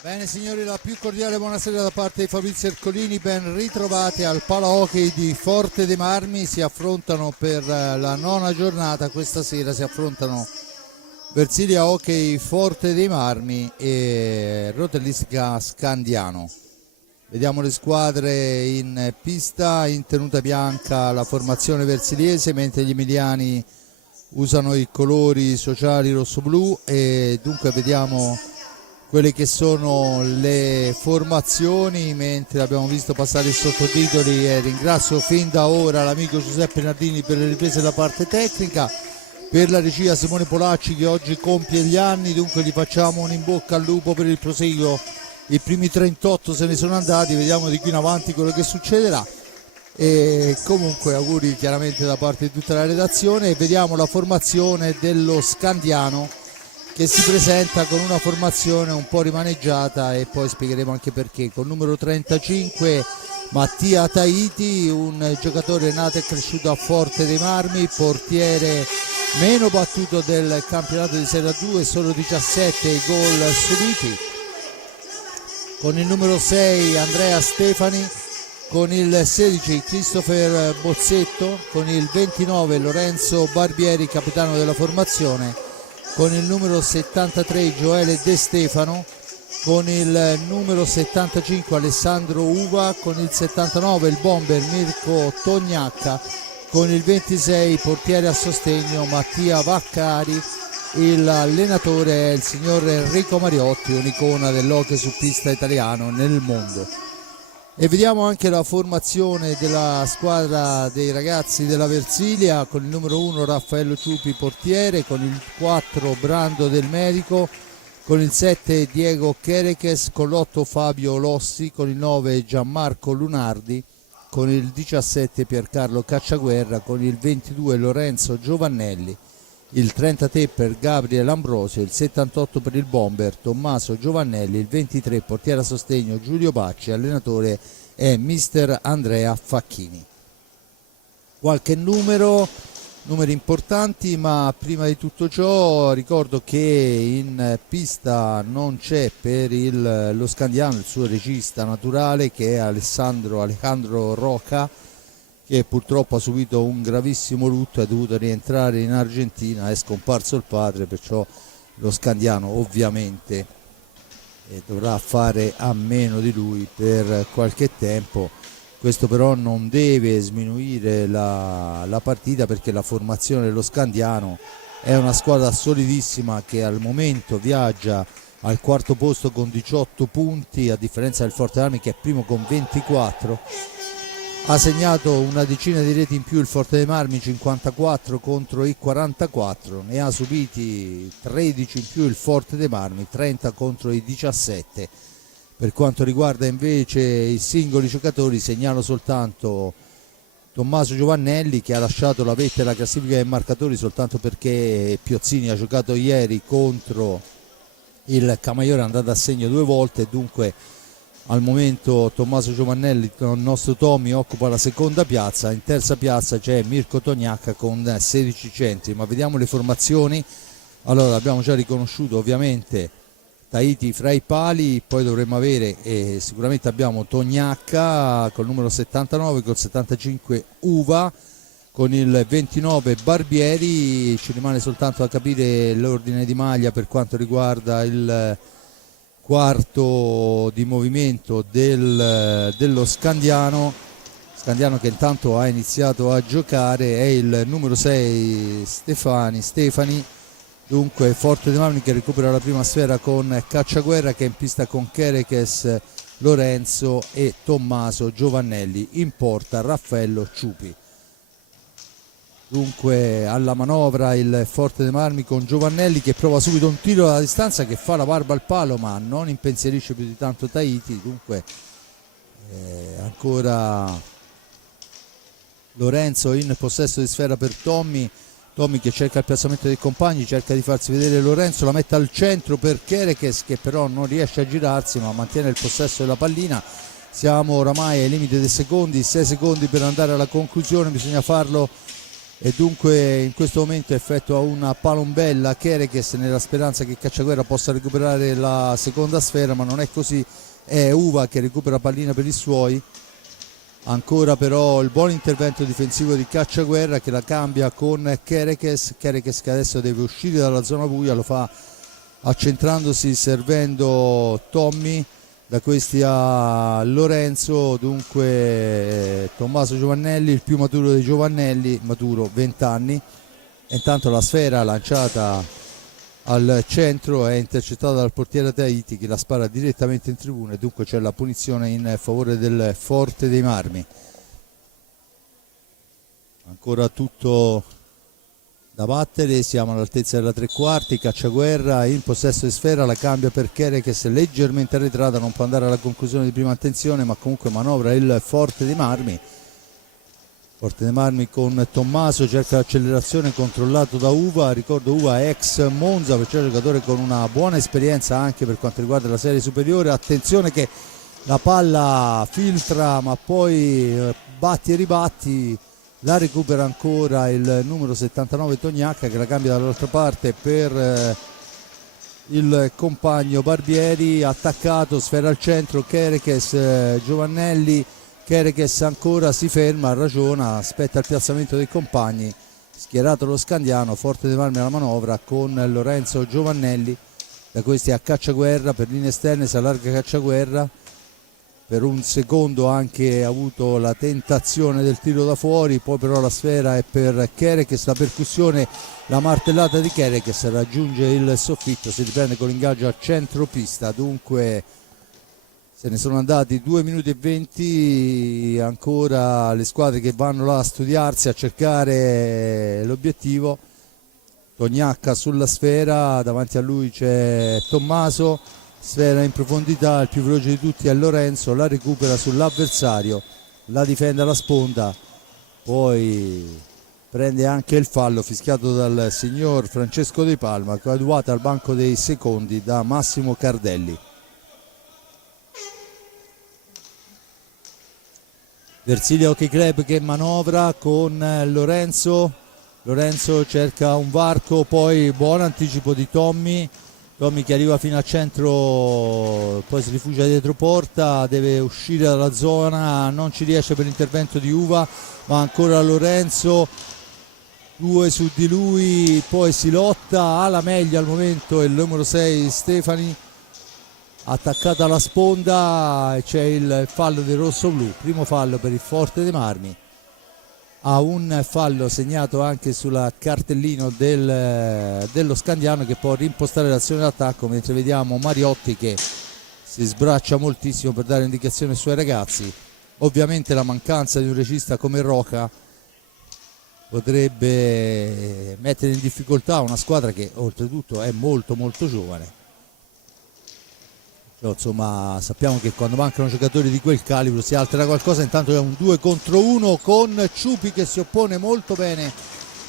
Bene signori, la più cordiale buonasera da parte di Fabrizio Ercolini, ben ritrovati al Pala Hockey di Forte dei Marmi. Si affrontano per la nona giornata, questa sera si affrontano Versilia Hockey Forte dei Marmi e Rotellistica Scandiano. Vediamo le squadre in pista, in tenuta bianca la formazione versiliese, mentre gli emiliani usano i colori sociali rosso-blu, e dunque vediamo quelle che sono le formazioni mentre abbiamo visto passare i sottotitoli, e ringrazio fin da ora l'amico Giuseppe Nardini per le riprese della parte tecnica, per la regia Simone Polacci che oggi compie gli anni, dunque gli facciamo un in bocca al lupo per il proseguo. I primi 38 se ne sono andati, vediamo di qui in avanti quello che succederà, e comunque auguri chiaramente da parte di tutta la redazione. E vediamo la formazione dello Scandiano che si presenta con una formazione un po' rimaneggiata e poi spiegheremo anche perché. Con numero 35 Mattia Tahiti, un giocatore nato e cresciuto a Forte dei Marmi, portiere meno battuto del campionato di Serie 2, solo 17 i gol subiti. Con il numero 6 Andrea Stefani, con il 16 Christopher Bozzetto, con il 29 Lorenzo Barbieri, capitano della formazione, con il numero 73 Gioele De Stefano, con il numero 75 Alessandro Uva, con il 79 il bomber Mirko Tognacca, con il 26 portiere a sostegno Mattia Vaccari. L'allenatore è il signor Enrico Mariotti, un'icona dell'hockey su pista italiano nel mondo. E vediamo anche la formazione della squadra dei ragazzi della Versilia, con il numero 1 Raffaello Ciupi portiere, con il 4 Brando Del Medico, con il 7 Diego Chereches, con l'8 Fabio Lossi, con il 9 Gianmarco Lunardi, con il 17 Piercarlo Cacciaguerra, con il 22 Lorenzo Giovannelli, il 33 per Gabriele Ambrosio, il 78 per il bomber Tommaso Giovannelli, il 23 portiere a sostegno Giulio Bacci, allenatore è mister Andrea Facchini. Qualche numeri importanti, ma prima di tutto ciò ricordo che in pista non c'è per lo Scandiano il suo regista naturale, che è Alejandro Roca, che purtroppo ha subito un gravissimo lutto, è dovuto rientrare in Argentina, è scomparso il padre, perciò lo Scandiano ovviamente dovrà fare a meno di lui per qualche tempo. Questo però non deve sminuire la partita, perché la formazione dello Scandiano è una squadra solidissima che al momento viaggia al quarto posto con 18 punti, a differenza del Forte Armi che è primo con 24. Ha segnato una decina di reti in più il Forte dei Marmi, 54 contro i 44, ne ha subiti 13 in più il Forte dei Marmi, 30 contro i 17. Per quanto riguarda invece i singoli giocatori, segnalo soltanto Tommaso Giovannelli, che ha lasciato la vetta della classifica dei marcatori soltanto perché Piozzini ha giocato ieri contro il Camaiore, è andato a segno 2 volte, dunque al momento Tommaso Giovannelli, il nostro Tommy, occupa la seconda piazza. In terza piazza c'è Mirko Tognacca con 16 centri. Ma vediamo le formazioni. Allora, abbiamo già riconosciuto ovviamente Tahiti fra i pali, poi dovremmo avere sicuramente abbiamo Tognacca col numero 79, col 75 Uva, con il 29 Barbieri. Ci rimane soltanto da capire l'ordine di maglia per quanto riguarda il quarto di movimento dello Scandiano che intanto ha iniziato a giocare, è il numero 6 Stefani. Dunque Forte dei Marmi che recupera la prima sfera con Cacciaguerra, che è in pista con Chereches, Lorenzo e Tommaso Giovannelli. In porta Raffaello Ciupi. Dunque alla manovra il Forte dei Marmi con Giovannelli che prova subito un tiro dalla distanza che fa la barba al palo, ma non impensierisce più di tanto Tahiti. Dunque ancora Lorenzo in possesso di sfera per Tommy che cerca il piazzamento dei compagni, cerca di farsi vedere Lorenzo, la mette al centro per Chereches, che però non riesce a girarsi ma mantiene il possesso della pallina. Siamo oramai ai limiti dei secondi, 6 secondi per andare alla conclusione, bisogna farlo, e dunque in questo momento effettua una palombella Chereches nella speranza che Cacciaguerra possa recuperare la seconda sfera, ma non è così, è Uva che recupera pallina per i suoi. Ancora però il buon intervento difensivo di Cacciaguerra che la cambia con Chereches che adesso deve uscire dalla zona buia, lo fa accentrandosi, servendo Tommy, da questi a Lorenzo. Dunque Tommaso Giovannelli, il più maturo dei Giovannelli, maturo 20 anni. Intanto la sfera lanciata al centro, è intercettata dal portiere Tahiti che la spara direttamente in tribuna e dunque c'è la punizione in favore del Forte dei Marmi. Ancora tutto da battere, siamo all'altezza della tre quarti, Cacciaguerra in possesso di sfera, la cambia per Kerekes leggermente arretrata, non può andare alla conclusione di prima attenzione ma comunque manovra il Forte dei Marmi. Forte dei Marmi con Tommaso, cerca l'accelerazione, controllato da Uva, ricordo Uva ex Monza, perciò giocatore con una buona esperienza anche per quanto riguarda la serie superiore. Attenzione che la palla filtra ma poi batti e ribatti, la recupera ancora il numero 79 Tognacca che la cambia dall'altra parte per il compagno Barbieri, attaccato, sfera al centro, Kerekes, Giovannelli. Kerekes ancora si ferma, ragiona, aspetta il piazzamento dei compagni, schierato lo Scandiano, Forte dei Marmi alla manovra con Lorenzo Giovannelli, da questi a Cacciaguerra, per linee esterne si allarga Cacciaguerra, per un secondo anche ha avuto la tentazione del tiro da fuori, poi però la sfera è per Kerekes, la percussione, la martellata di Kerekes raggiunge il soffitto, si riprende con l'ingaggio a centropista, dunque se ne sono andati 2 minuti e 20, ancora le squadre che vanno là a studiarsi, a cercare l'obiettivo. Tognacca sulla sfera, davanti a lui c'è Tommaso, sfera in profondità, il più veloce di tutti è Lorenzo, la recupera sull'avversario, la difende alla sponda, poi prende anche il fallo fischiato dal signor Francesco De Palma, coadiuvato al banco dei secondi da Massimo Cardelli. Versilia Hockey Club che manovra con Lorenzo cerca un varco, poi buon anticipo di Tommy che arriva fino al centro, poi si rifugia dietro porta, deve uscire dalla zona, non ci riesce per l'intervento di Uva, ma ancora Lorenzo, 2 su di lui, poi si lotta, ha la meglio al momento il numero 6 Stefani, attaccata alla sponda, e c'è il fallo del rosso-blu, primo fallo per il Forte dei Marmi. Ha un fallo segnato anche sulla cartellino dello Scandiano che può rimpostare l'azione d'attacco, mentre vediamo Mariotti che si sbraccia moltissimo per dare indicazioni ai suoi ragazzi. Ovviamente la mancanza di un regista come Roca potrebbe mettere in difficoltà una squadra che oltretutto è molto molto giovane. Insomma, sappiamo che quando mancano giocatori di quel calibro si altera qualcosa. Intanto è un 2 contro 1 con Ciupi che si oppone molto bene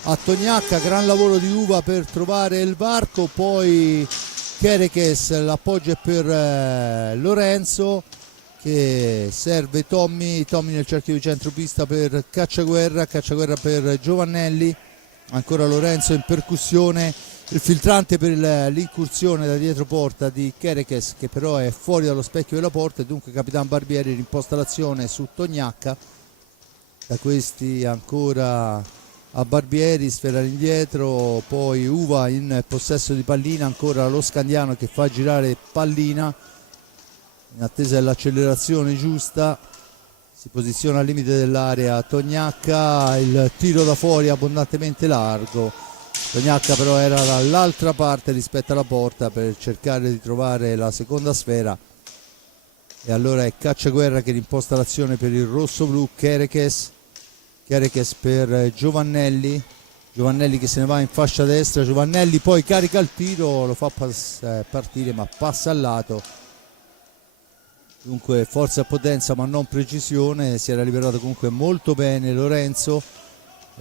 a Tognacca, gran lavoro di Uva per trovare il varco, poi Kerekes, l'appoggio è per Lorenzo che serve Tommy nel cerchio di centropista per Cacciaguerra per Giovannelli, ancora Lorenzo in percussione, il filtrante per l'incursione da dietro porta di Kerekes che però è fuori dallo specchio della porta e dunque Capitan Barbieri rimposta l'azione su Tognacca, da questi ancora a Barbieri, sfera all'indietro, poi Uva in possesso di pallina, ancora lo Scandiano che fa girare pallina in attesa dell'accelerazione giusta, si posiziona al limite dell'area Tognacca, il tiro da fuori abbondantemente largo, Tognacca però era dall'altra parte rispetto alla porta per cercare di trovare la seconda sfera e allora è Cacciaguerra che rimposta l'azione per il rosso-blu, Kerekes per Giovannelli che se ne va in fascia destra, Giovannelli poi carica il tiro, lo fa partire ma passa al lato, dunque forza e potenza ma non precisione, si era liberato comunque molto bene Lorenzo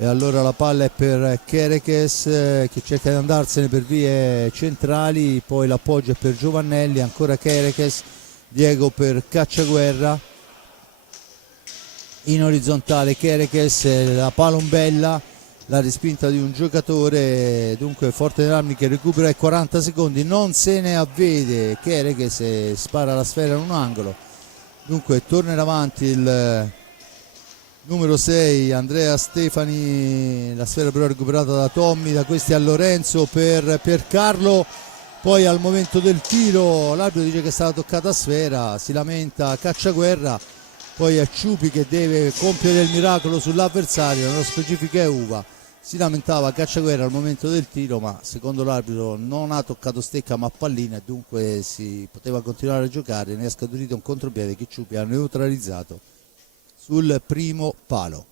e allora la palla è per Kerekes che cerca di andarsene per vie centrali, poi l'appoggio è per Giovannelli, ancora Kerekes, Diego per Cacciaguerra, in orizzontale Kerekes, la palombella, la respinta di un giocatore, dunque Forte dei Marmi che recupera ai 40 secondi, non se ne avvede Kerekes, spara la sfera in un angolo, dunque torna in avanti il numero 6 Andrea Stefani, la sfera però recuperata da Tommy, da questi a Lorenzo per Carlo, poi al momento del tiro l'arbitro dice che è stata toccata a sfera, si lamenta Cacciaguerra, poi è Ciupi che deve compiere il miracolo sull'avversario, nello specifico è Uva, Si lamentava Cacciaguerra al momento del tiro, ma secondo l'arbitro non ha toccato stecca ma pallina e dunque si poteva continuare a giocare. Ne è scaturito un contropiede che Ciupi ha neutralizzato sul primo palo.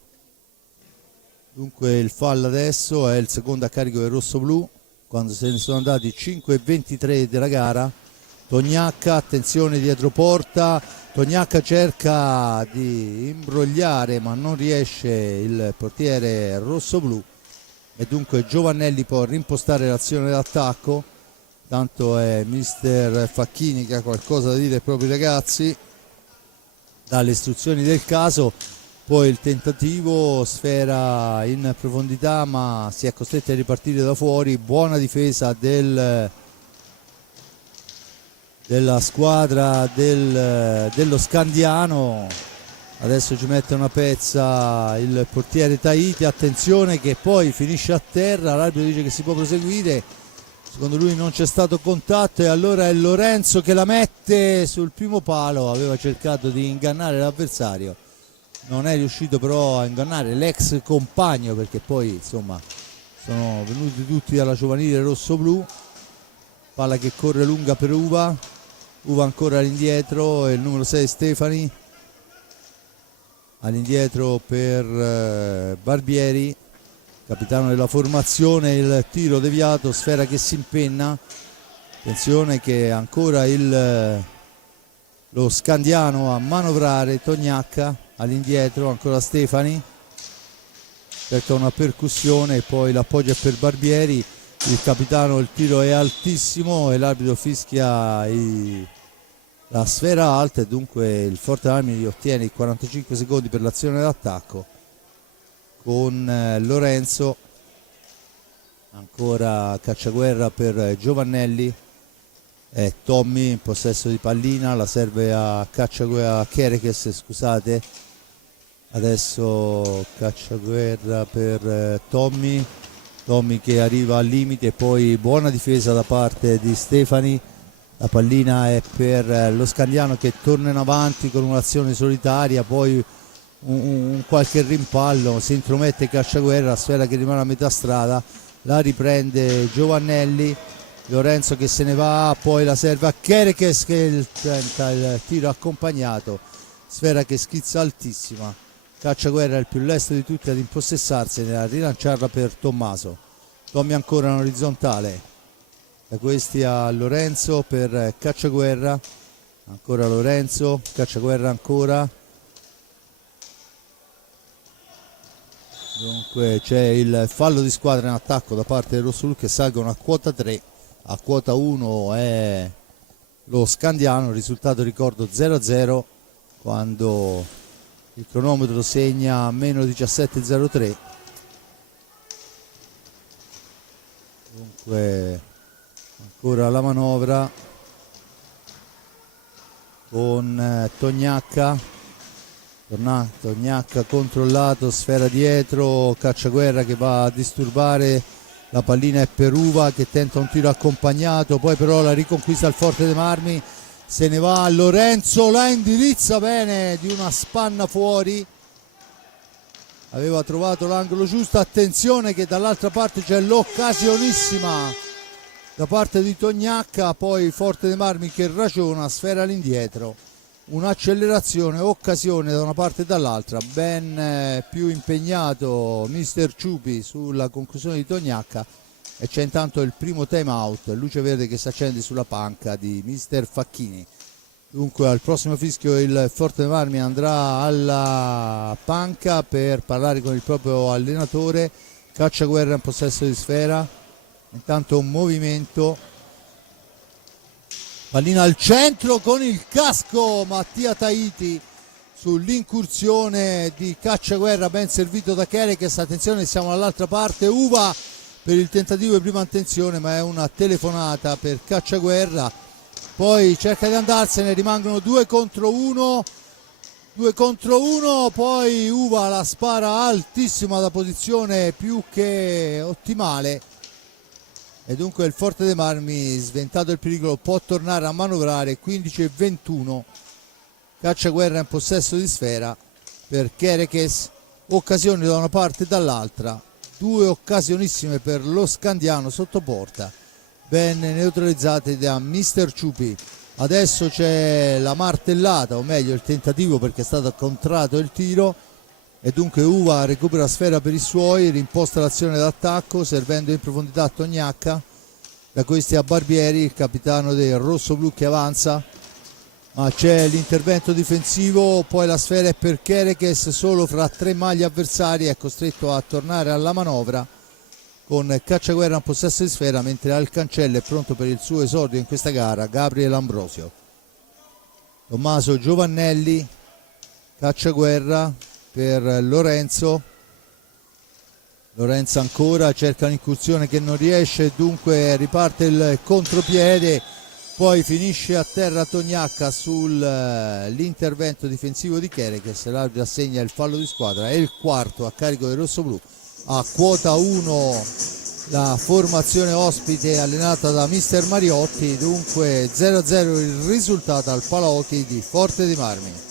Dunque il fallo adesso è il secondo a carico del rossoblu, quando se ne sono andati 5:23 della gara. Tognacca, attenzione dietro porta, Tognacca cerca di imbrogliare ma non riesce il portiere rossoblu e dunque Giovannelli può rimpostare l'azione d'attacco. Tanto è mister Facchini che ha qualcosa da dire ai propri ragazzi, dalle istruzioni del caso. Poi il tentativo, sfera in profondità ma si è costretti a ripartire da fuori. Buona difesa della squadra dello Scandiano. Adesso ci mette una pezza il portiere Tahiti, attenzione che poi finisce a terra, l'arbitro dice che si può proseguire, secondo lui non c'è stato contatto e allora è Lorenzo che la mette sul primo palo. Aveva cercato di ingannare l'avversario, non è riuscito però a ingannare l'ex compagno, perché poi insomma sono venuti tutti dalla giovanile rossoblu. Palla che corre lunga per Uva ancora all'indietro e il numero 6 Stefani all'indietro per Barbieri, capitano della formazione. Il tiro deviato, sfera che si impenna, attenzione che ancora lo Scandiano a manovrare. Tognacca all'indietro, ancora Stefani, cerca una percussione e poi l'appoggio è per Barbieri. Il capitano, il tiro è altissimo e l'arbitro fischia la sfera alta e dunque il Forte Armi ottiene i 45 secondi per l'azione d'attacco con Lorenzo, ancora Cacciaguerra per Giovannelli e Tommy in possesso di pallina, la serve a Cacciaguerra, a Kerekes, scusate. Adesso Cacciaguerra per Tommy che arriva al limite, poi buona difesa da parte di Stefani. La pallina è per lo Scandiano che torna in avanti con un'azione solitaria, poi un qualche rimpallo, si intromette Cacciaguerra, sfera che rimane a metà strada, la riprende Giovannelli, Lorenzo che se ne va, poi la serve a Kerekes che tenta il tiro accompagnato, sfera che schizza altissima. Cacciaguerra è il più lesto di tutti ad impossessarsene, a rilanciarla per Tommaso. Tommy ancora in orizzontale, da questi a Lorenzo per Cacciaguerra, ancora Lorenzo, Cacciaguerra ancora. Dunque c'è il fallo di squadra in attacco da parte del Rossoblu che salgono a quota 3, a quota 1 è lo Scandiano, risultato ricordo 0-0 quando il cronometro segna meno 17:03. Dunque ancora la manovra con Tognacca controllato, sfera dietro, Cacciaguerra che va a disturbare, la pallina è per Uva che tenta un tiro accompagnato, poi però la riconquista il Forte dei Marmi, se ne va Lorenzo, la indirizza bene di una spanna fuori, aveva trovato l'angolo giusto. Attenzione che dall'altra parte c'è l'occasionissima da parte di Tognacca, poi Forte dei Marmi che ragiona, sfera all'indietro, un'accelerazione, occasione da una parte e dall'altra, ben più impegnato mister Ciupi sulla conclusione di Tognacca e c'è intanto il primo time out, luce verde che si accende sulla panca di mister Facchini. Dunque al prossimo fischio il Forte dei Marmi andrà alla panca per parlare con il proprio allenatore. Cacciaguerra in possesso di sfera, intanto un movimento, pallina al centro con il casco Mattia Tahiti sull'incursione di Cacciaguerra, ben servito da Kerekes. Attenzione, siamo dall'altra parte, Uva per il tentativo di prima attenzione ma è una telefonata per Cacciaguerra, poi cerca di andarsene, rimangono 2 contro 1, poi Uva la spara altissima da posizione più che ottimale e dunque il Forte dei Marmi, sventato il pericolo, può tornare a manovrare. 15-21, Cacciaguerra in possesso di sfera per Kerekes, occasioni da una parte e dall'altra, due occasionissime per lo Scandiano sotto porta, ben neutralizzate da Mister Ciupi. Adesso c'è la martellata, o meglio il tentativo, perché è stato contratto il tiro, e dunque Uva recupera sfera per i suoi, rimposta l'azione d'attacco servendo in profondità a Tognacca. Da questi a Barbieri, il capitano del rossoblu, che avanza, ma c'è l'intervento difensivo, poi la sfera è per Kerekes, solo fra tre maglie avversari, è costretto a tornare alla manovra con Cacciaguerra in possesso di sfera, mentre al cancello è pronto per il suo esordio in questa gara Gabriele Ambrosio. Tommaso Giovannelli, Cacciaguerra per Lorenzo ancora, cerca un'incursione che non riesce, dunque riparte il contropiede, poi finisce a terra Tognacca sull'intervento difensivo di Kerekes. L'arbitro assegna il fallo di squadra, è il quarto a carico del rossoblu. A quota 1 la formazione ospite allenata da Mister Mariotti, dunque 0-0 il risultato al Palahockey di Forte dei Marmi.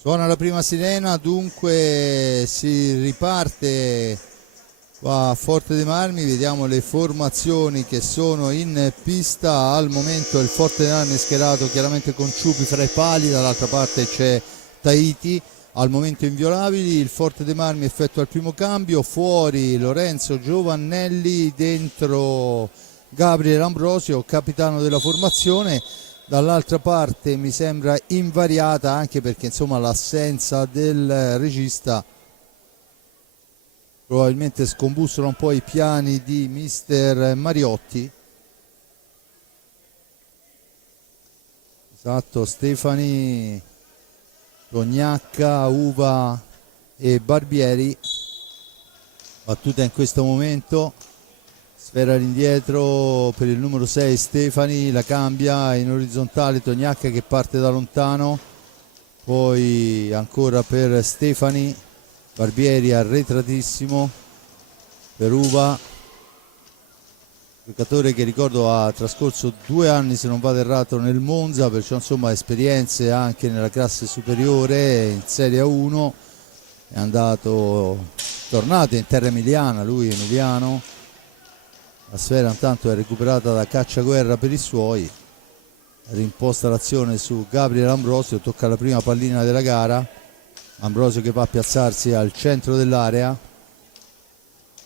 Suona la prima sirena, dunque si riparte qua a Forte dei Marmi. Vediamo le formazioni che sono in pista. Al momento il Forte dei Marmi è schierato chiaramente con Ciupi fra i pali, dall'altra parte c'è Tahiti, al momento inviolabili. Il Forte dei Marmi effettua il primo cambio, fuori Lorenzo Giovannelli, dentro Gabriele Ambrosio, capitano della formazione. Dall'altra parte mi sembra invariata, anche perché insomma l'assenza del regista probabilmente scombussola un po' i piani di Mister Mariotti. Esatto, Stefani, Tognacca, Uva e Barbieri. Battuta in questo momento. Sfera all'indietro per il numero 6 Stefani, la cambia in orizzontale Tognacca che parte da lontano, poi ancora per Stefani, Barbieri arretratissimo per Uva, giocatore che ricordo ha trascorso 2 anni se non vado errato nel Monza, perciò insomma esperienze anche nella classe superiore in Serie A1, è tornato in terra emiliana, lui è emiliano. La sfera intanto è recuperata da Cacciaguerra per i suoi, rimposta l'azione su Gabriele Ambrosio, tocca la prima pallina della gara, Ambrosio che va a piazzarsi al centro dell'area,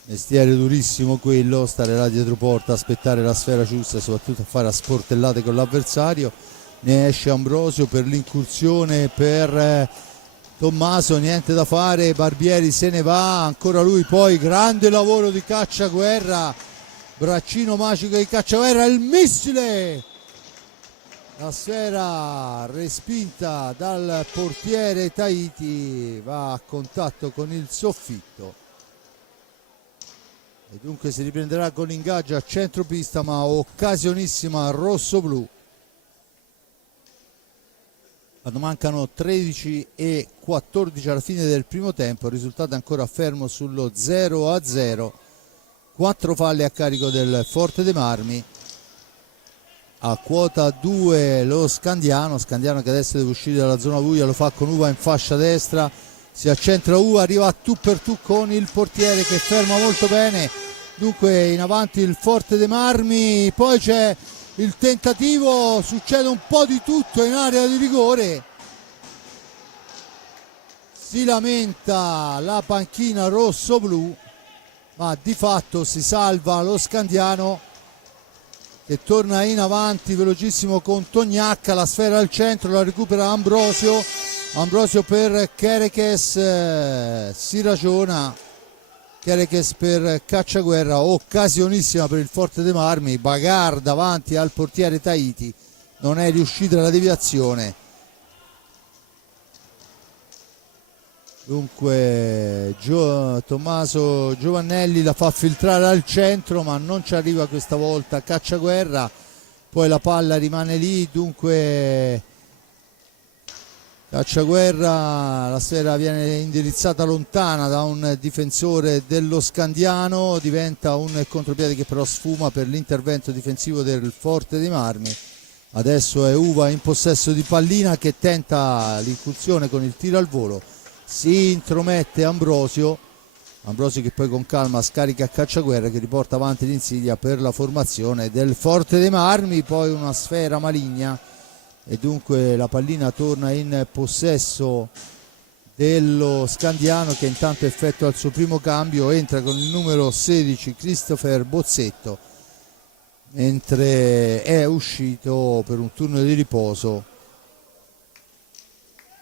mestiere durissimo quello, stare là dietro porta, aspettare la sfera giusta e soprattutto a fare a sportellate con l'avversario. Ne esce Ambrosio per l'incursione per Tommaso, niente da fare, Barbieri se ne va, ancora lui, poi grande lavoro di Cacciaguerra, braccino magico di Cacciaguerra, il missile, la sfera respinta dal portiere Tahiti, va a contatto con il soffitto e dunque si riprenderà con l'ingaggio a centropista, ma occasionissima rossoblu quando mancano 13 e 14 alla fine del primo tempo. Il risultato è ancora fermo sullo 0-0. 4 falle a carico del Forte dei Marmi. A quota 2 lo Scandiano che adesso deve uscire dalla zona buia, lo fa con Uva in fascia destra, si accentra Uva, arriva a tu per tu con il portiere che ferma molto bene, dunque in avanti il Forte dei Marmi, poi c'è il tentativo, succede un po' di tutto in area di rigore, si lamenta la panchina rosso-blu, ma di fatto si salva lo Scandiano che torna in avanti velocissimo con Tognacca, la sfera al centro, la recupera Ambrosio per Kerekes, si ragiona, Kerekes per Cacciaguerra, occasionissima per il Forte dei Marmi, bagarre davanti al portiere Tahiti, non è riuscita la deviazione. Dunque Tommaso Giovannelli la fa filtrare al centro, ma non ci arriva questa volta Cacciaguerra, poi la palla rimane lì, dunque Cacciaguerra, la sfera viene indirizzata lontana da un difensore dello Scandiano, diventa un contropiede che però sfuma per l'intervento difensivo del Forte dei Marmi. Adesso è Uva in possesso di pallina che tenta l'incursione con il tiro al volo, si intromette Ambrosio che poi con calma scarica a Cacciaguerra che riporta avanti l'Insidia per la formazione del Forte dei Marmi, poi una sfera maligna e dunque la pallina torna in possesso dello Scandiano che intanto effettua il suo primo cambio, entra con il numero 16 Christopher Bozzetto, mentre è uscito per un turno di riposo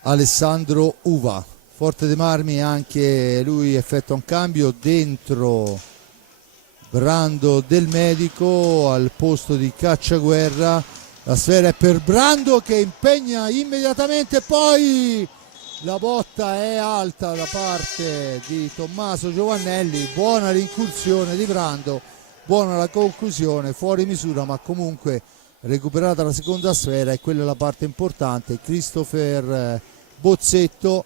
Alessandro Uva. Forte dei Marmi anche lui effettua un cambio, dentro Brando Del Medico al posto di Cacciaguerra, la sfera è per Brando che impegna immediatamente, poi la botta è alta da parte di Tommaso Giovannelli, buona l'incursione di Brando, buona la conclusione, fuori misura ma comunque recuperata la seconda sfera e quella è la parte importante. Christopher Bozzetto,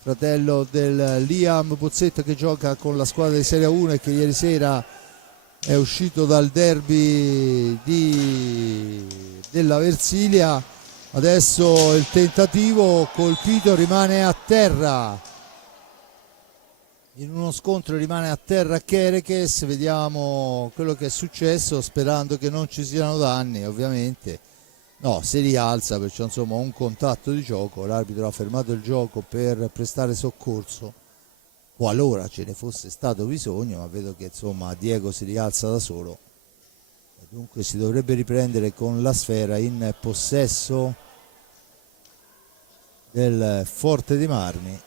fratello del Liam Bozzetto che gioca con la squadra di Serie 1 e che ieri sera è uscito dal derby della Versilia. Adesso il tentativo colpito, rimane a terra, in uno scontro rimane a terra Kerekes, vediamo quello che è successo sperando che non ci siano danni, ovviamente no, si rialza, perciò insomma un contatto di gioco, l'arbitro ha fermato il gioco per prestare soccorso qualora ce ne fosse stato bisogno, ma vedo che insomma Diego si rialza da solo e dunque si dovrebbe riprendere con la sfera in possesso del Forte dei Marmi.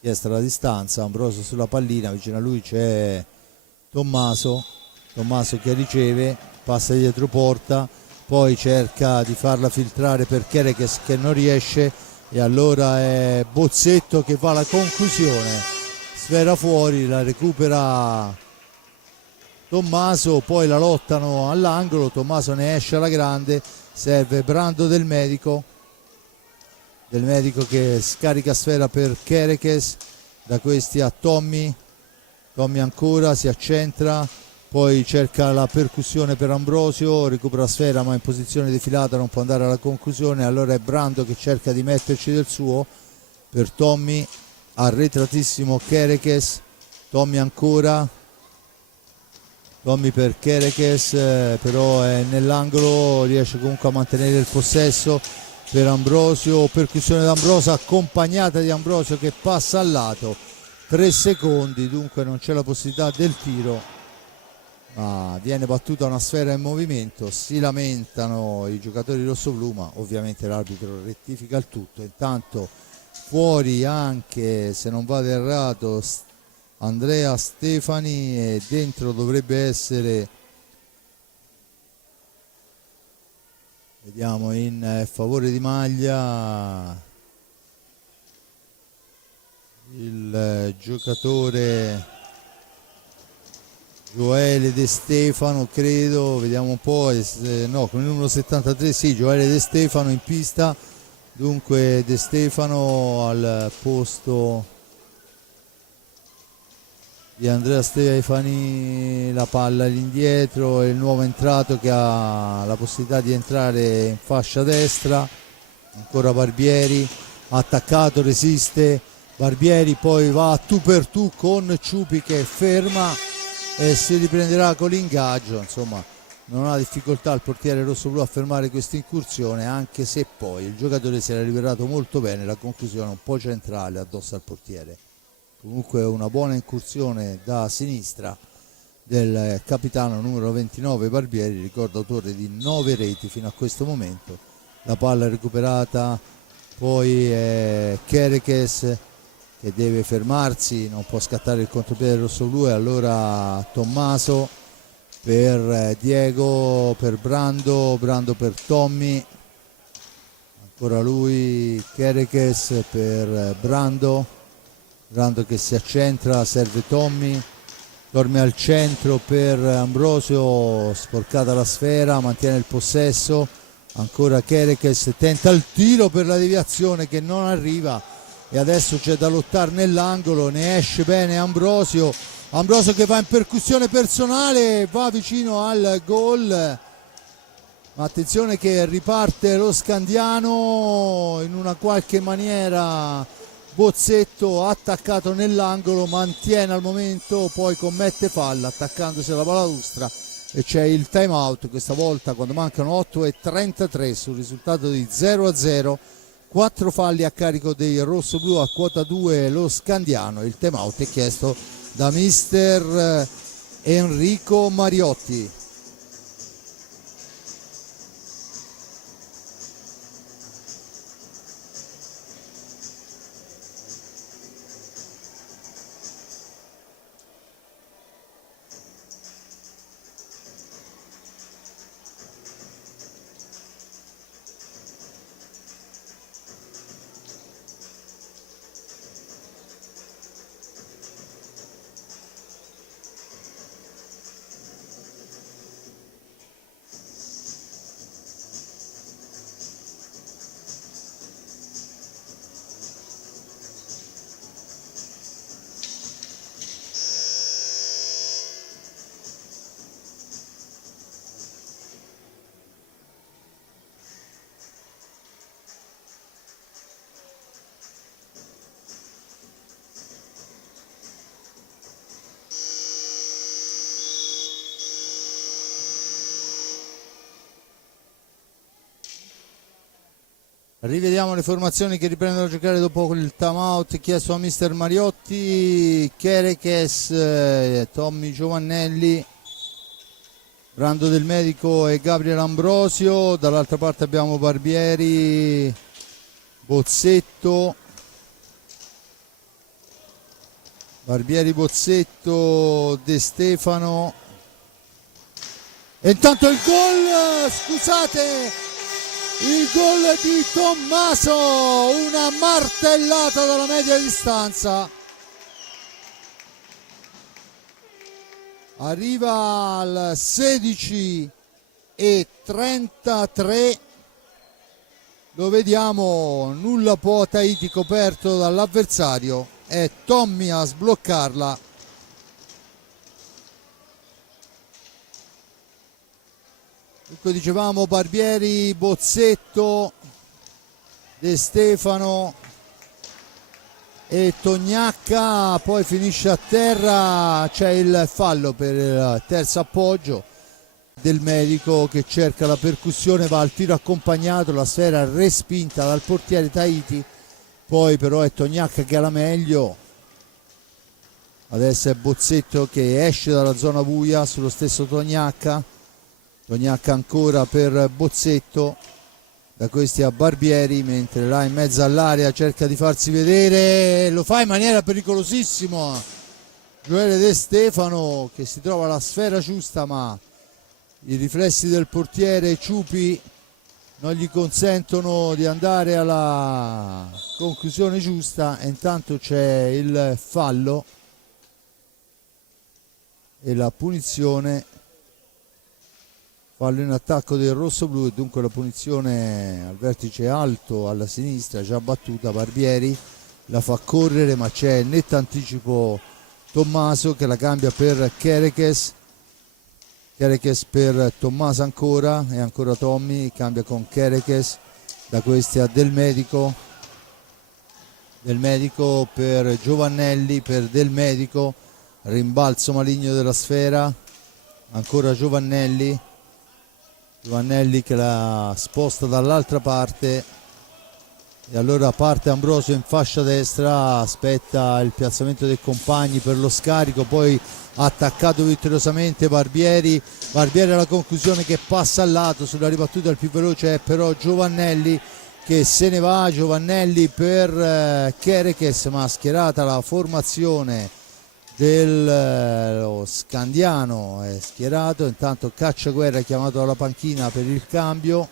Chiesta la distanza, Ambrosio sulla pallina, vicino a lui c'è Tommaso che riceve, passa dietro porta, poi cerca di farla filtrare per Kerekes che non riesce e allora è Bozzetto che fa la conclusione, sfera fuori, la recupera Tommaso, poi la lottano all'angolo, Tommaso ne esce alla grande, serve Brando Del Medico che scarica sfera per Kerekes, da questi a Tommy ancora si accentra, poi cerca la percussione per Ambrosio, recupera sfera ma in posizione defilata non può andare alla conclusione, allora è Brando che cerca di metterci del suo per Tommy, arretratissimo Kerekes, Tommy ancora, Tommy per Kerekes, però è nell'angolo, riesce comunque a mantenere il possesso per Ambrosio, percussione d'Ambrosio accompagnata di Ambrosio che passa al lato, 3 secondi, dunque non c'è la possibilità del tiro. Viene battuta una sfera in movimento, si lamentano i giocatori rossoblu, ma ovviamente l'arbitro rettifica il tutto. Intanto fuori anche, se non vado errato, Andrea Stefani e dentro dovrebbe essere, vediamo, in favore di maglia il giocatore Gioele De Stefano, credo, vediamo un po', no, con il numero 73, sì, Gioele De Stefano in pista, dunque De Stefano al posto di Andrea Stefani, la palla all'indietro, il nuovo entrato che ha la possibilità di entrare in fascia destra, ancora Barbieri, attaccato, resiste, Barbieri poi va a tu per tu con Ciupi che ferma e si riprenderà con l'ingaggio, insomma non ha difficoltà il portiere rossoblu a fermare questa incursione, anche se poi il giocatore si era liberato molto bene, la conclusione un po' centrale addosso al portiere. Comunque una buona incursione da sinistra del capitano numero 29 Barbieri, ricordo autore di 9 reti fino a questo momento. La palla recuperata, poi Kerekes che deve fermarsi, non può scattare il contropiede rosso-blu, e allora Tommaso per Diego, per Brando per Tommy, ancora lui Kerekes per Brando che si accentra, serve Tommy, dorme al centro per Ambrosio, sporcata la sfera, mantiene il possesso, ancora Kerekes, tenta il tiro per la deviazione che non arriva, e adesso c'è da lottare nell'angolo, ne esce bene Ambrosio che va in percussione personale, va vicino al gol, ma attenzione che riparte lo Scandiano in una qualche maniera. Bozzetto attaccato nell'angolo, mantiene al momento, poi commette falla attaccandosi alla balaustra, e c'è il time out questa volta quando mancano 8:33 sul risultato di 0-0. 4 falli a carico dei rossoblu, a quota 2 lo Scandiano. Il time out è chiesto da mister Enrico Mariotti. Rivediamo le formazioni che riprendono a giocare dopo il time out chiesto a mister Mariotti. Kerekes, Tommy Giovannelli, Brando Del Medico e Gabriel Ambrosio. Dall'altra parte abbiamo Barbieri, Bozzetto, De Stefano. E intanto il gol, scusate, il gol di Tommaso, una martellata dalla media distanza, arriva al 16:33, lo vediamo, nulla può Tahiti coperto dall'avversario, è Tommy a sbloccarla. Dunque dicevamo Barbieri, Bozzetto, De Stefano e Tognacca, poi finisce a terra, c'è il fallo per il terzo appoggio. Del Medico che cerca la percussione, va al tiro accompagnato, la sfera respinta dal portiere Tahiti, poi però è Tognacca che ha la meglio. Adesso è Bozzetto che esce dalla zona buia sullo stesso Tognacca ancora per Bozzetto, da questi a Barbieri, mentre là in mezzo all'area cerca di farsi vedere, lo fa in maniera pericolosissima Gioele De Stefano, che si trova la sfera giusta, ma i riflessi del portiere Ciupi non gli consentono di andare alla conclusione giusta, e intanto c'è il fallo e la punizione. Fallo in attacco del rossoblu, e dunque la punizione al vertice alto alla sinistra, già battuta. Barbieri la fa correre, ma c'è netto anticipo Tommaso che la cambia per Kerekes per Tommaso ancora, e ancora Tommy cambia con Kerekes, da questi a Del Medico per Giovannelli, per Del Medico, rimbalzo maligno della sfera, ancora Giovannelli che la sposta dall'altra parte, e allora parte Ambrosio in fascia destra, aspetta il piazzamento dei compagni per lo scarico, poi attaccato vittoriosamente Barbieri alla conclusione che passa al lato, sulla ribattuta il più veloce è però Giovannelli che se ne va, Giovannelli per Kerekes, mascherata la formazione dello Scandiano, è schierato. Intanto Cacciaguerra è chiamato alla panchina per il cambio.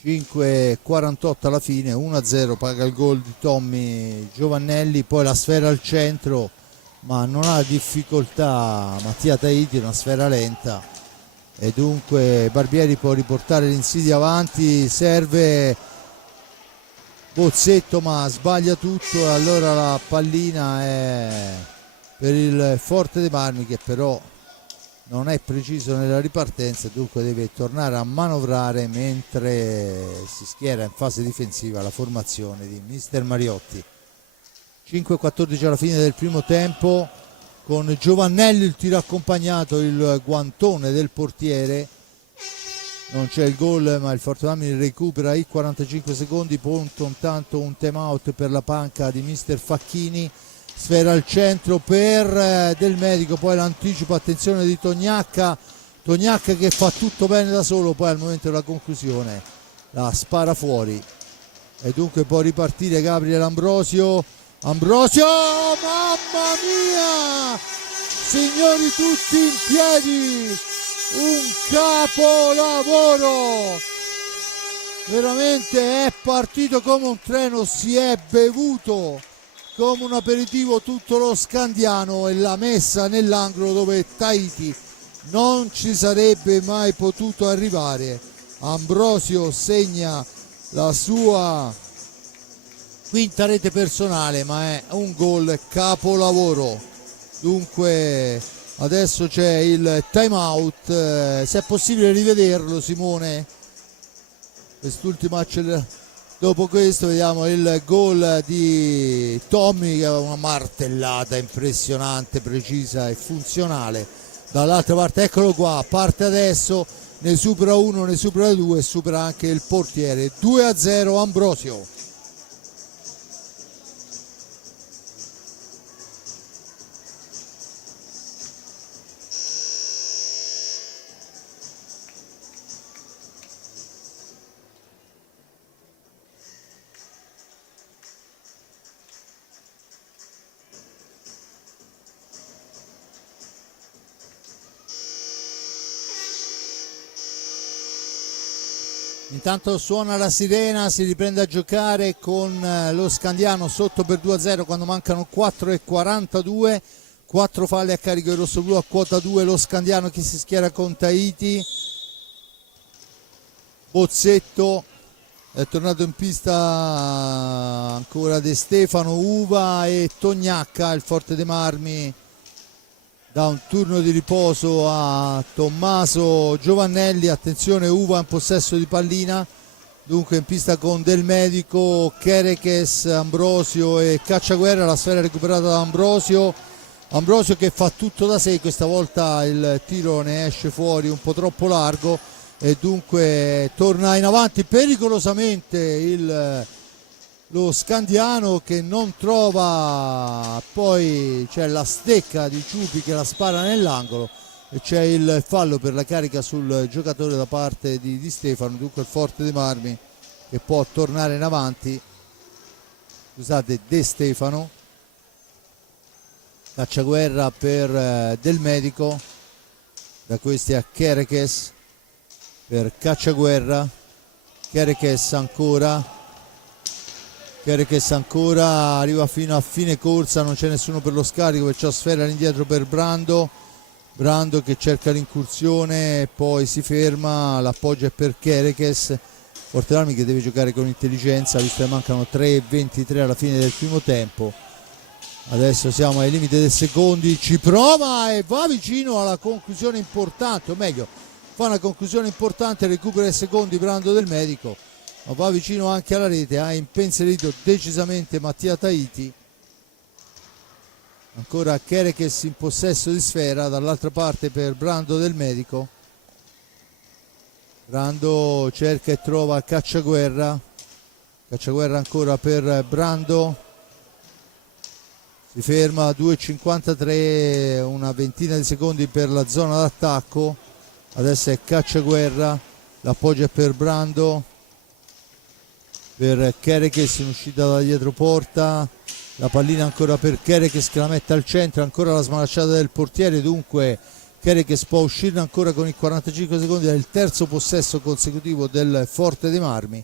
5:48 alla fine, 1-0, paga il gol di Tommy Giovannelli. Poi la sfera al centro, ma non ha difficoltà Mattia Tahiti, una sfera lenta, e dunque Barbieri può riportare l'Insidia avanti. Serve Bozzetto ma sbaglia tutto, e allora la pallina è per il Forte dei Marmi, che però non è preciso nella ripartenza, dunque deve tornare a manovrare mentre si schiera in fase difensiva la formazione di mister Mariotti. 5:14 alla fine del primo tempo, con Giovannelli il tiro accompagnato, il guantone del portiere. Non c'è il gol, ma il Forte Marmi recupera i 45 secondi. Punto intanto un time out per la panca di mister Facchini. Sfera al centro per Del Medico, poi l'anticipo, attenzione di Tognacca che fa tutto bene da solo, poi al momento della conclusione la spara fuori, e dunque può ripartire Gabriel Ambrosio, mamma mia, signori tutti in piedi, un capolavoro, veramente è partito come un treno, si è bevuto come un aperitivo tutto lo Scandiano, e la messa nell'angolo dove Tahiti non ci sarebbe mai potuto arrivare. Ambrosio segna la sua quinta rete personale, ma è un gol capolavoro. Dunque adesso c'è il time out, se è possibile rivederlo Simone, quest'ultima accelerazione. Dopo questo vediamo il gol di Tommy, che ha una martellata impressionante, precisa e funzionale. Dall'altra parte, eccolo qua, parte adesso, ne supera uno, ne supera due, e supera anche il portiere. 2-0 Ambrosio. Intanto suona la sirena, si riprende a giocare con lo Scandiano sotto per 2-0 quando mancano 4:42, 4 falli a carico del rossoblu, a quota 2 lo Scandiano che si schiera con Tahiti. Bozzetto, è tornato in pista ancora De Stefano, Uva e Tognacca. Il Forte dei Marmi da un turno di riposo a Tommaso Giovannelli. Attenzione, Uva in possesso di pallina, dunque in pista con Del Medico, Kerekes, Ambrosio e Cacciaguerra. La sfera recuperata da Ambrosio che fa tutto da sé, questa volta il tiro ne esce fuori un po' troppo largo, e dunque torna in avanti pericolosamente lo Scandiano, che non trova, poi c'è la stecca di Ciupi che la spara nell'angolo, e c'è il fallo per la carica sul giocatore da parte di Di Stefano. Dunque il Forte dei Marmi che può tornare in avanti, scusate, De Stefano. Cacciaguerra per Del Medico, da questi a Kerekes per Cacciaguerra, Kerekes ancora, arriva fino a fine corsa, non c'è nessuno per lo scarico, perciò sfera all'indietro per Brando che cerca l'incursione, poi si ferma, l'appoggio è per Kerekes. Forte Armi che deve giocare con intelligenza, visto che mancano 3:23 alla fine del primo tempo. Adesso siamo ai limiti dei secondi, ci prova e va vicino alla conclusione importante, o meglio fa una conclusione importante, recupera i secondi Brando Del Medico, ma va vicino anche alla rete, ha impensierito decisamente Mattia Tahiti. Ancora Kerekes in possesso di sfera, dall'altra parte per Brando Del Medico. Brando cerca e trova Cacciaguerra ancora per Brando, si ferma a 2:53, una ventina di secondi per la zona d'attacco. Adesso è Cacciaguerra l'appoggio è per Brando, per Kerekes in uscita da dietro porta, la pallina ancora per Kerekes che la mette al centro, ancora la smanacciata del portiere, dunque Kerekes può uscirne ancora con i 45 secondi, è il terzo possesso consecutivo del Forte dei Marmi.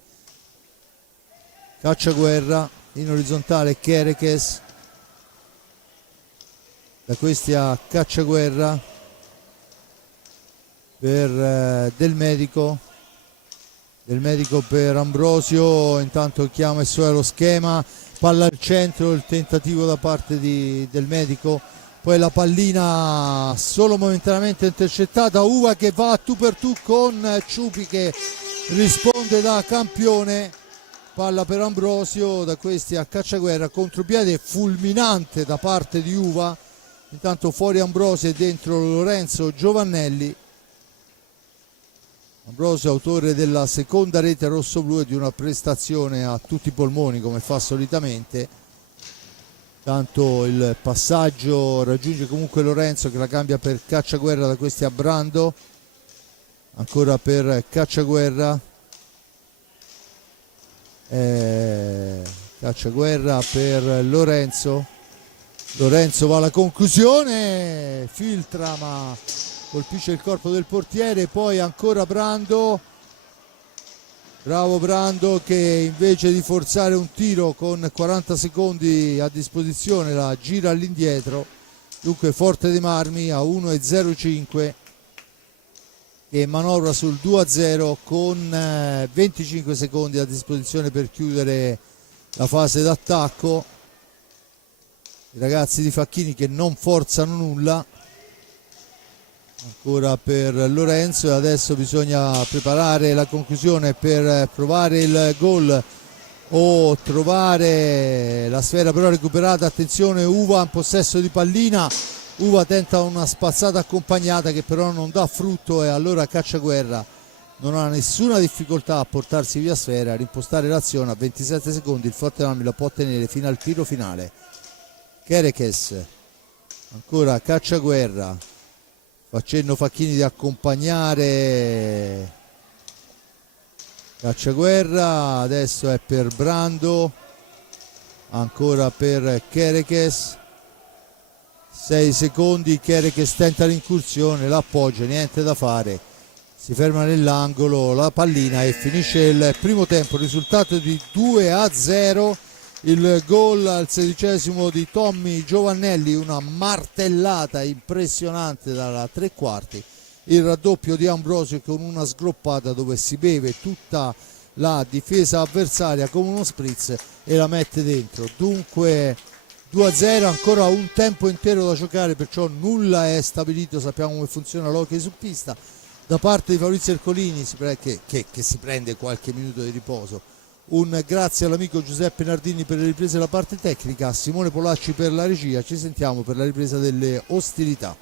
Cacciaguerra in orizzontale, Kerekes, da questi a Cacciaguerra per Del Medico per Ambrosio, intanto chiama lo schema, palla al centro, il tentativo da parte Del Medico, poi la pallina solo momentaneamente intercettata, Uva che va a tu per tu con Ciupi che risponde da campione, palla per Ambrosio, da questi a Cacciaguerra, contropiede fulminante da parte di Uva, intanto fuori Ambrosio e dentro Lorenzo Giovannelli. Ambrosio, autore della seconda rete rossoblu e di una prestazione a tutti i polmoni come fa solitamente. Tanto il passaggio raggiunge comunque Lorenzo che la cambia per Cacciaguerra, da questi a Brando, ancora per Cacciaguerra, Cacciaguerra per Lorenzo va alla conclusione, filtra ma colpisce il corpo del portiere, poi ancora Brando, bravo Brando che invece di forzare un tiro con 40 secondi a disposizione la gira all'indietro, dunque Forte dei Marmi a 1,05 che manovra sul 2-0 con 25 secondi a disposizione per chiudere la fase d'attacco. I ragazzi di Facchini che non forzano nulla, ancora per Lorenzo, e adesso bisogna preparare la conclusione per provare il gol o trovare la sfera però recuperata. Attenzione, Uva in possesso di pallina, Uva tenta una spazzata accompagnata che però non dà frutto e allora Cacciaguerra non ha nessuna difficoltà a portarsi via sfera, a rimpostare l'azione. A 27 secondi il Forte Marmi la può tenere fino al tiro finale. Kerekes, ancora Cacciaguerra, facendo Facchini di accompagnare Cacciaguerra, adesso è per Brando, ancora per Kerekes, 6 secondi, Kerekes tenta l'incursione, l'appoggio, niente da fare, si ferma nell'angolo la pallina e finisce il primo tempo, risultato di 2-0. Il gol al 16° di Tommy Giovannelli, una martellata impressionante dalla tre quarti, il raddoppio di Ambrosio con una sgroppata dove si beve tutta la difesa avversaria come uno spritz e la mette dentro. Dunque 2-0, ancora un tempo intero da giocare, perciò nulla è stabilito, sappiamo come funziona l'hockey su pista. Da parte di Fabrizio Ercolini che si prende qualche minuto di riposo. Un grazie all'amico Giuseppe Nardini per le riprese della parte tecnica, a Simone Polacci per la regia. Ci sentiamo per la ripresa delle ostilità.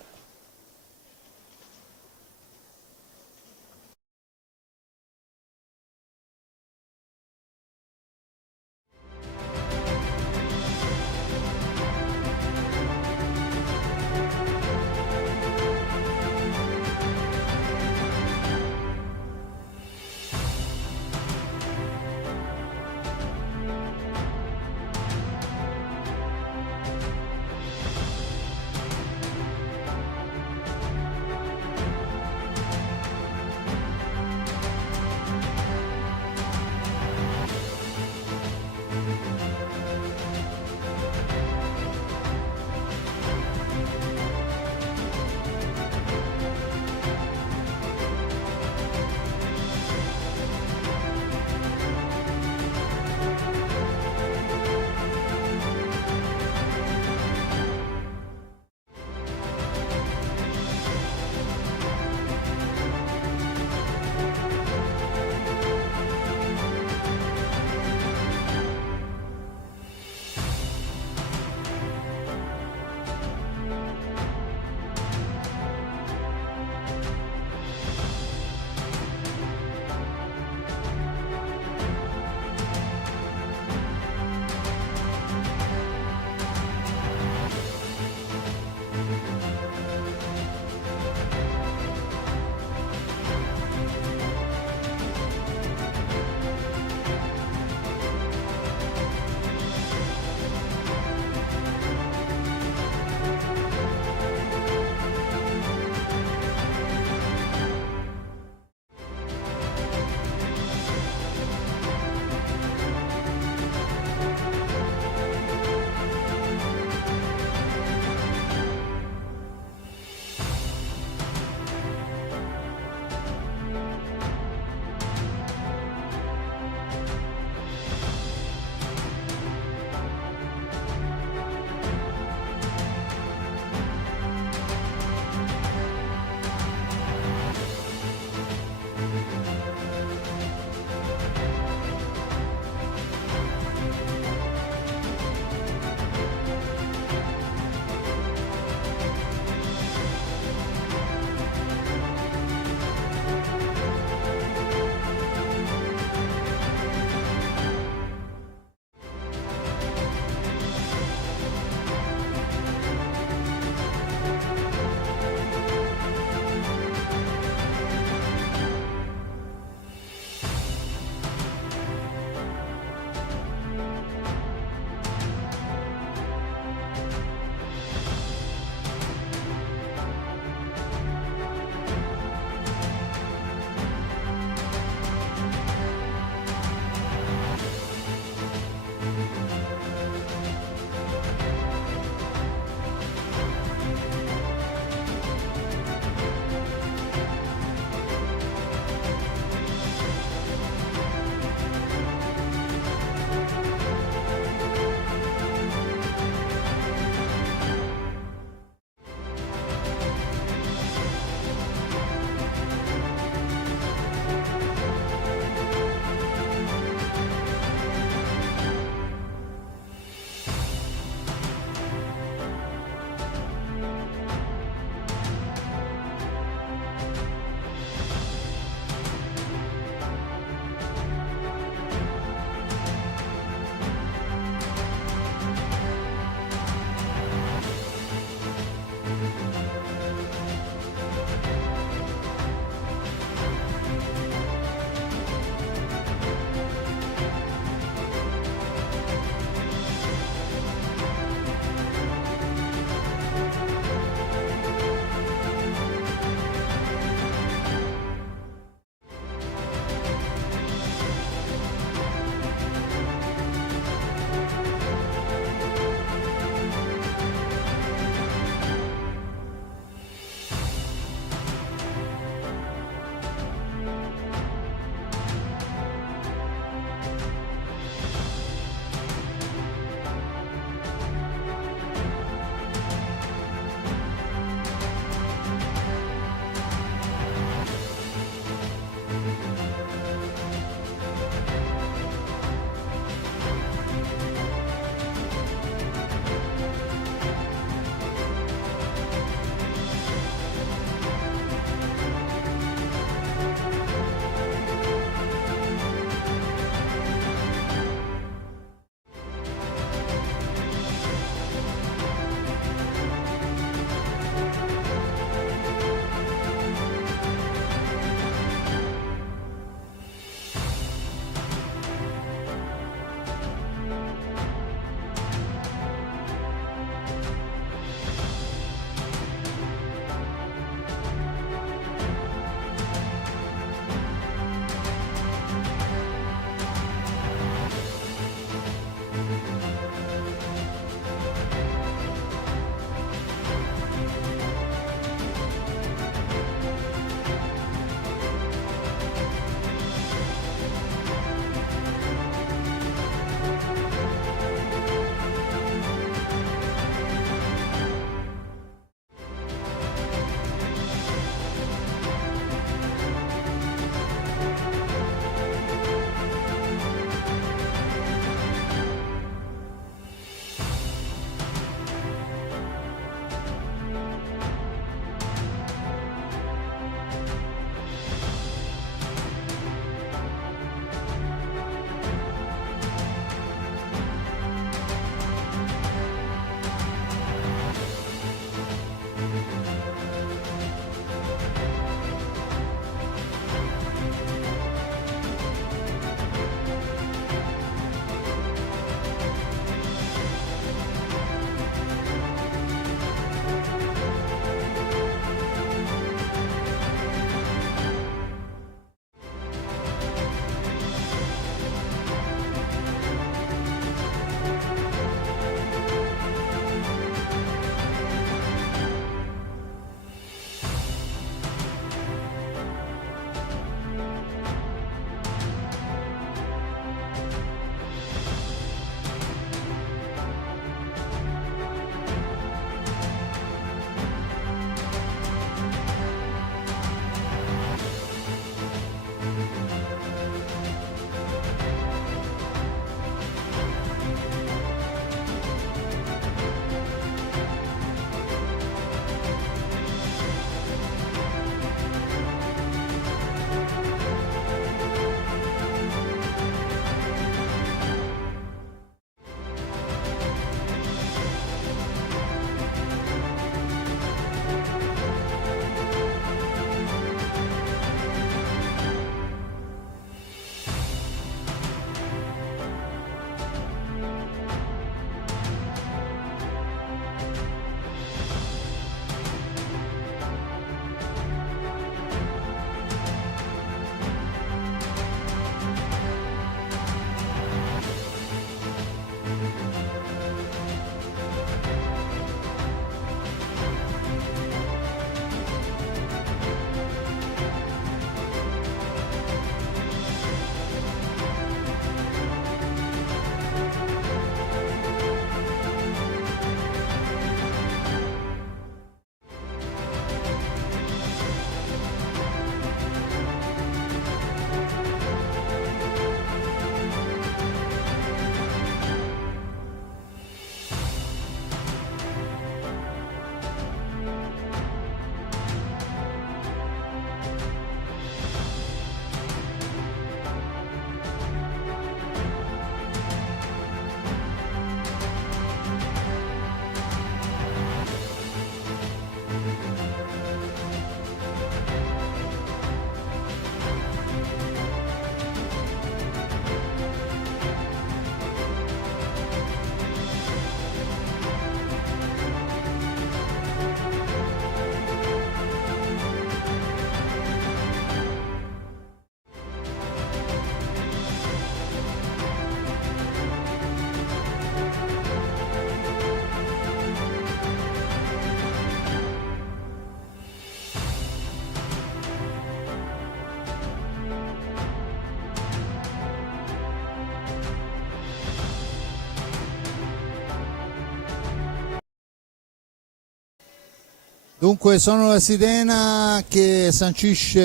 Dunque sono la sirena che sancisce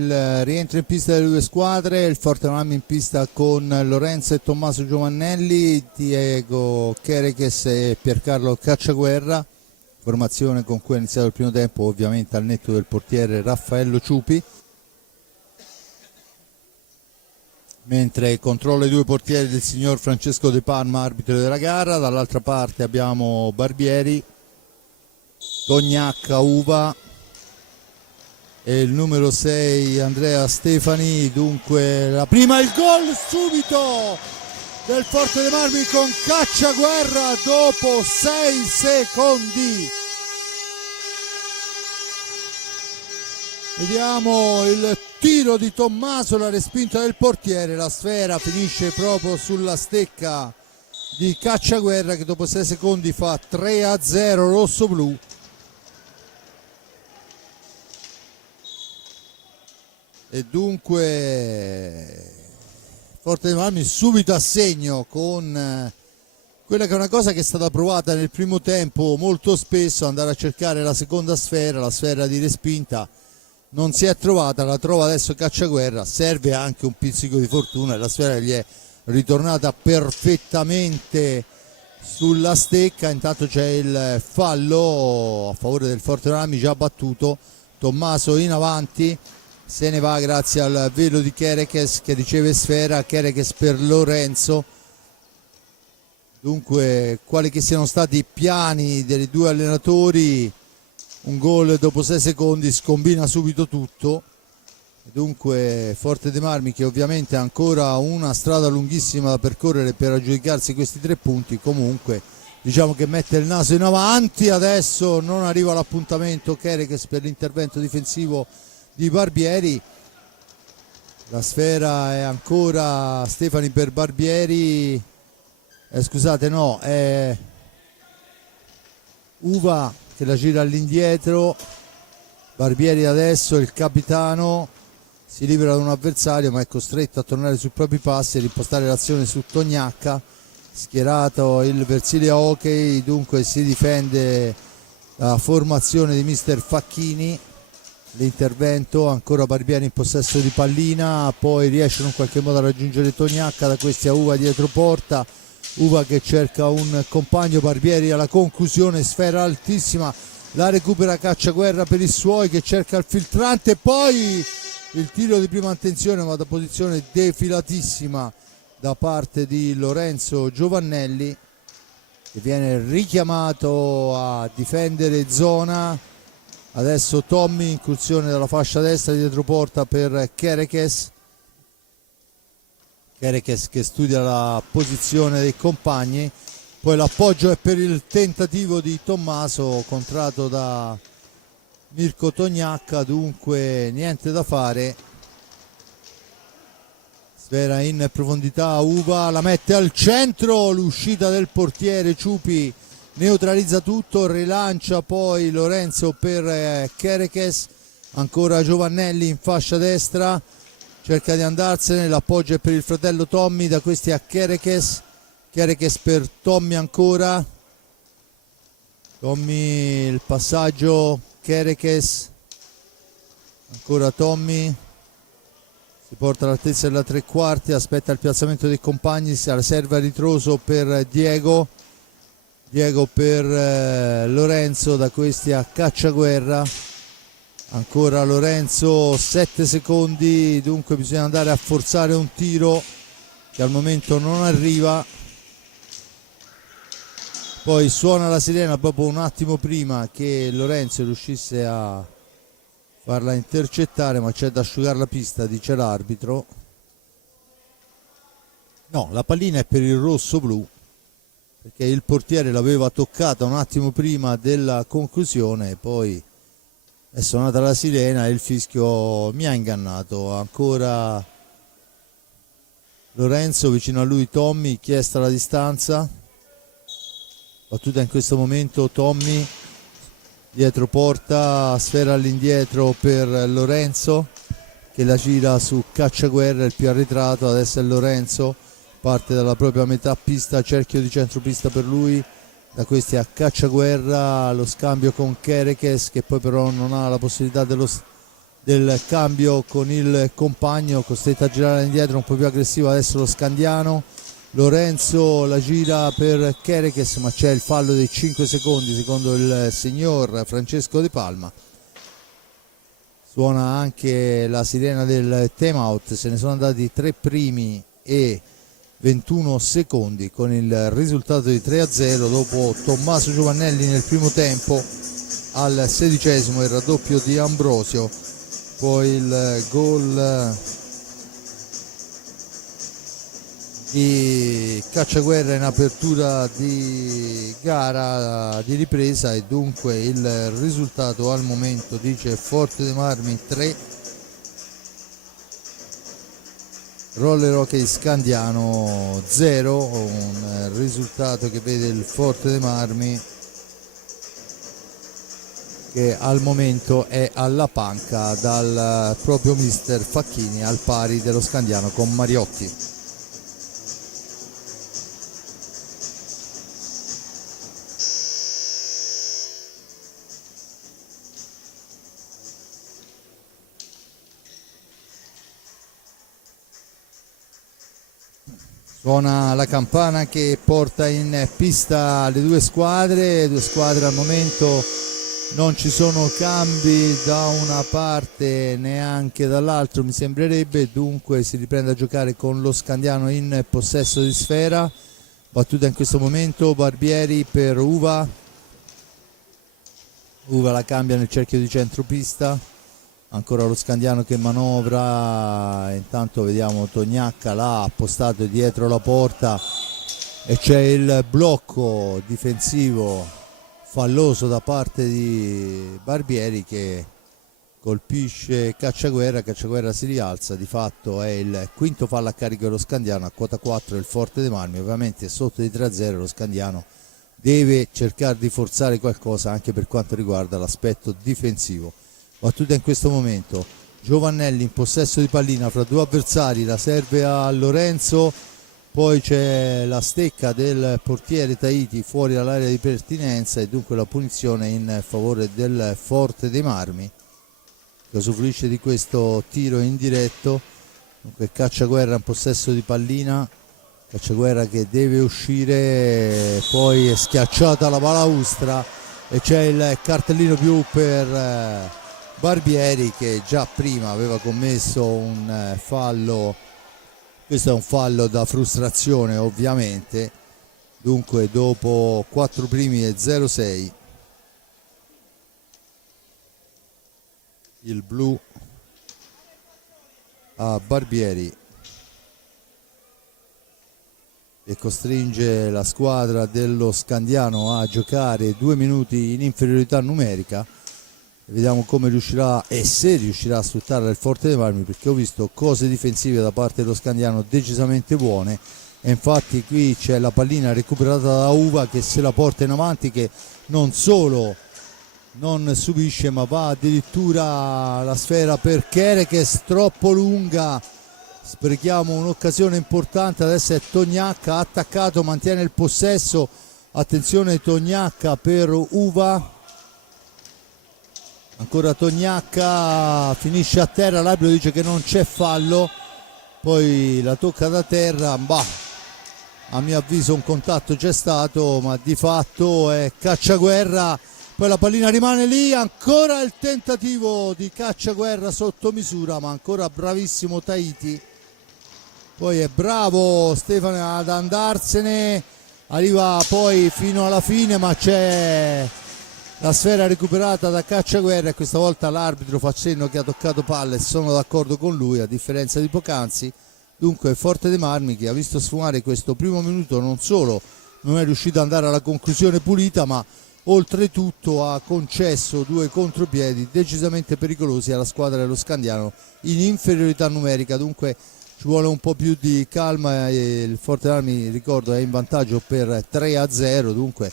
il rientro in pista delle due squadre, il Forte Marmi in pista con Lorenzo e Tommaso Giovannelli, Diego Chereches e Piercarlo Cacciaguerra, formazione con cui è iniziato il primo tempo, ovviamente al netto del portiere Raffaello Ciupi, mentre controlla i due portieri del signor Francesco De Palma, arbitro della gara. Dall'altra parte abbiamo Barbieri, Tognacca, Uva e il numero 6 Andrea Stefani. Dunque la prima, il gol subito del Forte dei Marmi con Cacciaguerra dopo 6 secondi. Vediamo il tiro di Tommaso, la respinta del portiere, la sfera finisce proprio sulla stecca di Cacciaguerra che dopo 6 secondi fa 3-0 rosso-blu. E dunque Forte dei Marmi subito a segno con quella che è una cosa che è stata provata nel primo tempo molto spesso, andare a cercare la seconda sfera, la sfera di respinta non si è trovata, la trova adesso Cacciaguerra, serve anche un pizzico di fortuna e la sfera gli è ritornata perfettamente sulla stecca. Intanto c'è il fallo a favore del Forte dei Marmi già battuto, Tommaso in avanti, se ne va grazie al velo di Chereches che riceve sfera, Chereches per Lorenzo. Dunque quali che siano stati i piani dei due allenatori, un gol dopo 6 secondi scombina subito tutto. Dunque Forte dei Marmi che ovviamente ha ancora una strada lunghissima da percorrere per aggiudicarsi questi 3 punti, comunque diciamo che mette il naso in avanti. Adesso non arriva l'appuntamento Chereches per l'intervento difensivo di Barbieri, la sfera è ancora Stefani per Barbieri, scusate no, è Uva che la gira all'indietro, Barbieri adesso il capitano si libera da un avversario ma è costretto a tornare sui propri passi e rimpostare l'azione su Tognacca, schierato il Versilia Hockey, dunque si difende la formazione di mister Facchini. L'intervento, ancora Barbieri in possesso di pallina, poi riescono in qualche modo a raggiungere Tognacca, da questi a Uva dietro porta, Uva che cerca un compagno, Barbieri alla conclusione, sfera altissima, la recupera Cacciaguerra per i suoi che cerca il filtrante, poi il tiro di prima intenzione ma da posizione defilatissima da parte di Lorenzo Giovannelli che viene richiamato a difendere zona. Adesso Tommy, incursione dalla fascia destra dietro porta per Chereches che studia la posizione dei compagni, poi l'appoggio è per il tentativo di Tommaso contrato da Mirko Tognacca, dunque niente da fare. Sfera in profondità, Uva la mette al centro, l'uscita del portiere Ciupi neutralizza tutto, rilancia poi Lorenzo per Chereches, ancora Giovannelli in fascia destra, cerca di andarsene, l'appoggio è per il fratello Tommy, da questi a Chereches, Chereches per Tommy ancora, Tommy il passaggio, Chereches, ancora Tommy, si porta all'altezza della 3/4, aspetta il piazzamento dei compagni, si serve a ritroso per Diego per Lorenzo, da questi a Cacciaguerra, ancora Lorenzo, 7 secondi, dunque bisogna andare a forzare un tiro che al momento non arriva, poi suona la sirena proprio un attimo prima che Lorenzo riuscisse a farla intercettare, ma c'è da asciugare la pista, dice l'arbitro. No, la pallina è per il rosso-blu perché il portiere l'aveva toccata un attimo prima della conclusione, poi è suonata la sirena e il fischio mi ha ingannato. Ancora Lorenzo, vicino a lui Tommy, chiesta la distanza, battuta in questo momento Tommy, dietro porta, sfera all'indietro per Lorenzo che la gira su Cacciaguerra, il più arretrato, adesso è Lorenzo, parte dalla propria metà pista, cerchio di centropista per lui, da questi a Cacciaguerra, lo scambio con Kerekes, che poi però non ha la possibilità del cambio con il compagno, costretto a girare indietro, un po' più aggressivo adesso lo Scandiano. Lorenzo la gira per Kerekes, ma c'è il fallo dei 5 secondi secondo il signor Francesco De Palma. Suona anche la sirena del time out, se ne sono andati 3 primi e 21 secondi con il risultato di 3-0 dopo Tommaso Giovannelli nel primo tempo. Al 16esimo il raddoppio di Ambrosio, poi il gol di Cacciaguerra in apertura di gara di ripresa, e dunque il risultato al momento dice Forte dei Marmi 3, Roller Hockey Scandiano 0, un risultato che vede il Forte dei Marmi che al momento è alla panca dal proprio mister Facchini, al pari dello Scandiano con Mariotti. Suona la campana che porta in pista le due squadre al momento non ci sono cambi da una parte neanche dall'altra, mi sembrerebbe, dunque si riprende a giocare con lo Scandiano in possesso di sfera. Battuta in questo momento Barbieri per Uva la cambia nel cerchio di centropista, ancora lo Scandiano che manovra, intanto vediamo Tognacca l'ha appostato dietro la porta e c'è il blocco difensivo falloso da parte di Barbieri che colpisce Cacciaguerra si rialza, di fatto è il quinto fallo a carico dello Scandiano, a quota 4 il Forte dei Marmi, ovviamente sotto di 3-0 lo Scandiano deve cercare di forzare qualcosa anche per quanto riguarda l'aspetto difensivo. Battuta in questo momento Giovannelli in possesso di pallina fra due avversari, la serve a Lorenzo, poi c'è la stecca del portiere Tahiti fuori dall'area di pertinenza e dunque la punizione in favore del Forte dei Marmi che usufruisce di questo tiro indiretto. Dunque Cacciaguerra in possesso di pallina, Cacciaguerra che deve uscire, poi è schiacciata la balaustra e c'è il cartellino blu per Barbieri che già prima aveva commesso un fallo. Questo è un fallo da frustrazione ovviamente, dunque dopo 4 primi e 0-6 il blu a Barbieri e costringe la squadra dello Scandiano a giocare 2 minuti in inferiorità numerica. Vediamo come riuscirà e se riuscirà a sfruttare il Forte dei Marmi, perché ho visto cose difensive da parte dello Scandiano decisamente buone e infatti qui c'è la pallina recuperata da Uva che se la porta in avanti, che non solo non subisce ma va addirittura la sfera per Kerekes, troppo lunga, sprechiamo un'occasione importante. Adesso è Tognacca attaccato, mantiene il possesso, attenzione Tognacca per Uva, ancora Tognacca, finisce a terra, l'arbitro dice che non c'è fallo, poi la tocca da terra, a mio avviso un contatto c'è stato, ma di fatto è Cacciaguerra, poi la pallina rimane lì, ancora il tentativo di Cacciaguerra sotto misura, ma ancora bravissimo Tahiti, poi è bravo Stefano ad andarsene, arriva poi fino alla fine, ma c'è la sfera recuperata da Cacciaguerra e questa volta l'arbitro fa cenno che ha toccato palla e sono d'accordo con lui a differenza di poc'anzi. Dunque Forte dei Marmi che ha visto sfumare questo primo minuto non solo non è riuscito ad andare alla conclusione pulita, ma oltretutto ha concesso 2 contropiedi decisamente pericolosi alla squadra dello Scandiano in inferiorità numerica, dunque ci vuole un po' più di calma e il Forte dei Marmi, ricordo, è in vantaggio per 3-0, dunque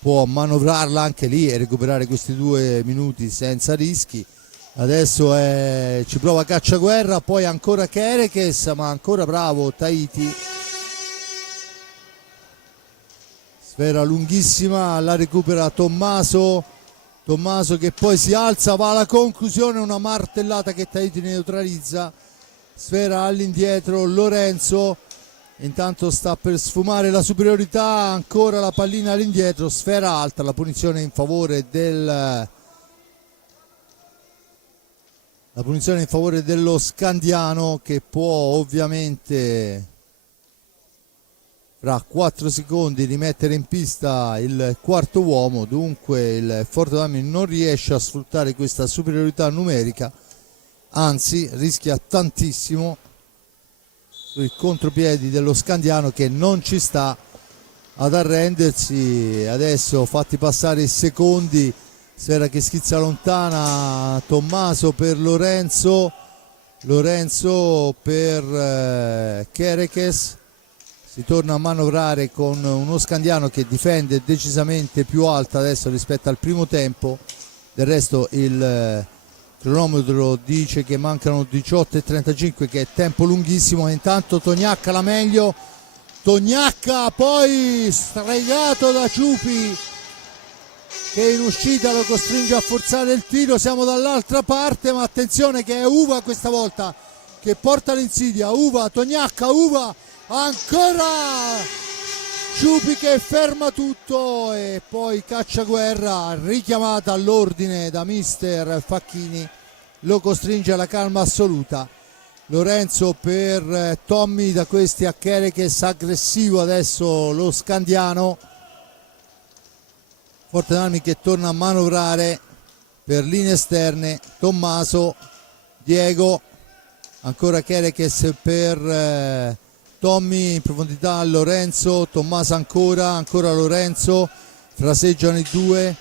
può manovrarla anche lì e recuperare questi 2 minuti senza rischi. Adesso ci prova Cacciaguerra, poi ancora Kerekes, ma ancora bravo Tahiti. sfera lunghissima, la recupera Tommaso che poi si alza, va alla conclusione, una martellata che Tahiti neutralizza, sfera all'indietro Lorenzo, intanto sta per sfumare la superiorità, ancora la pallina all'indietro, sfera alta, la punizione in favore dello Scandiano, che può ovviamente fra 4 secondi rimettere in pista il quarto uomo. Dunque il Forte dei Marmi non riesce a sfruttare questa superiorità numerica, anzi rischia tantissimo sui contropiedi dello Scandiano, che non ci sta ad arrendersi. Adesso fatti passare i secondi, sfera che schizza lontana, Tommaso per Lorenzo per Kerekes, si torna a manovrare con uno Scandiano che difende decisamente più alta adesso rispetto al primo tempo. Del resto il cronometro dice che mancano 18:35, che è tempo lunghissimo. Intanto Tognacca la meglio, Tognacca poi stregato da Ciupi, che in uscita lo costringe a forzare il tiro. Siamo dall'altra parte, ma attenzione che è Uva questa volta che porta l'insidia. Tognacca, ancora Ciupi che ferma tutto, e poi Cacciaguerra, richiamata all'ordine da mister Facchini, lo costringe alla calma assoluta. Lorenzo per Tommy, da questi a Kerekes, aggressivo adesso lo Scandiano. Forte dei Marmi che torna a manovrare per linee esterne, Tommaso, Diego, ancora Kerekes per Tommy, in profondità Lorenzo, Tommaso ancora Lorenzo, fraseggiano i due,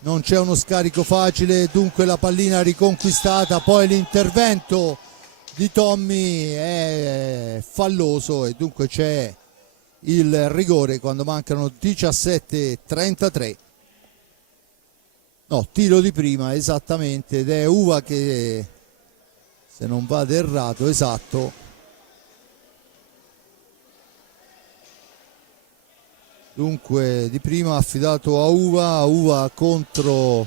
non c'è uno scarico facile, dunque la pallina riconquistata, poi l'intervento di Tommy è falloso e dunque c'è il rigore quando mancano 17:33. No, tiro di prima esattamente, ed è Uva che, se non vado errato, esatto. Dunque di prima affidato a Uva contro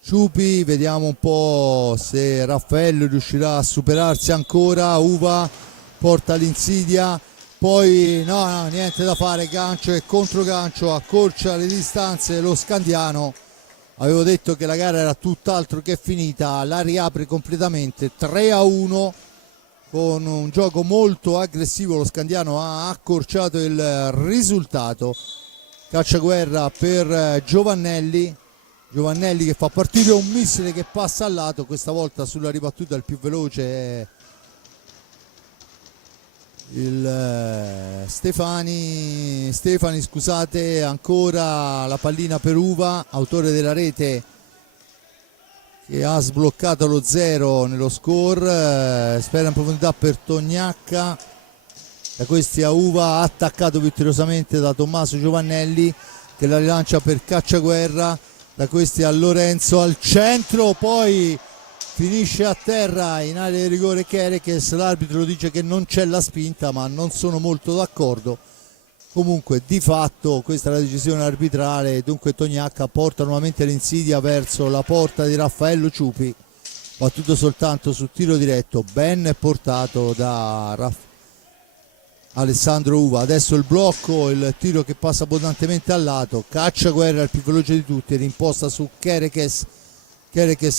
Ciupi, vediamo un po' se Raffaello riuscirà a superarsi ancora. Uva porta l'insidia, poi no, niente da fare, gancio e controgancio, accorcia le distanze lo Scandiano. Avevo detto che la gara era tutt'altro che finita, la riapre completamente, 3-1. Con un gioco molto aggressivo lo Scandiano ha accorciato il risultato. Cacciaguerra per Giovannelli che fa partire un missile che passa al lato, questa volta sulla ribattuta il più veloce è il Stefani, scusate. Ancora la pallina per Uva, autore della rete, che ha sbloccato lo 0 nello score. Spera in profondità per Tognacca, da questi a Uva, attaccato vittoriosamente da Tommaso Giovannelli che la rilancia per Cacciaguerra, da questi a Lorenzo al centro, poi finisce a terra in area di rigore Kerekes. L'arbitro dice che non c'è la spinta, ma non sono molto d'accordo. Comunque di fatto questa è la decisione arbitrale, dunque Tognacca porta nuovamente l'insidia verso la porta di Raffaello Ciupi, battuto soltanto su tiro diretto, ben portato da Alessandro Uva. Adesso il blocco, il tiro che passa abbondantemente al lato, Cacciaguerra il più veloce di tutti, rimposta su Kerekes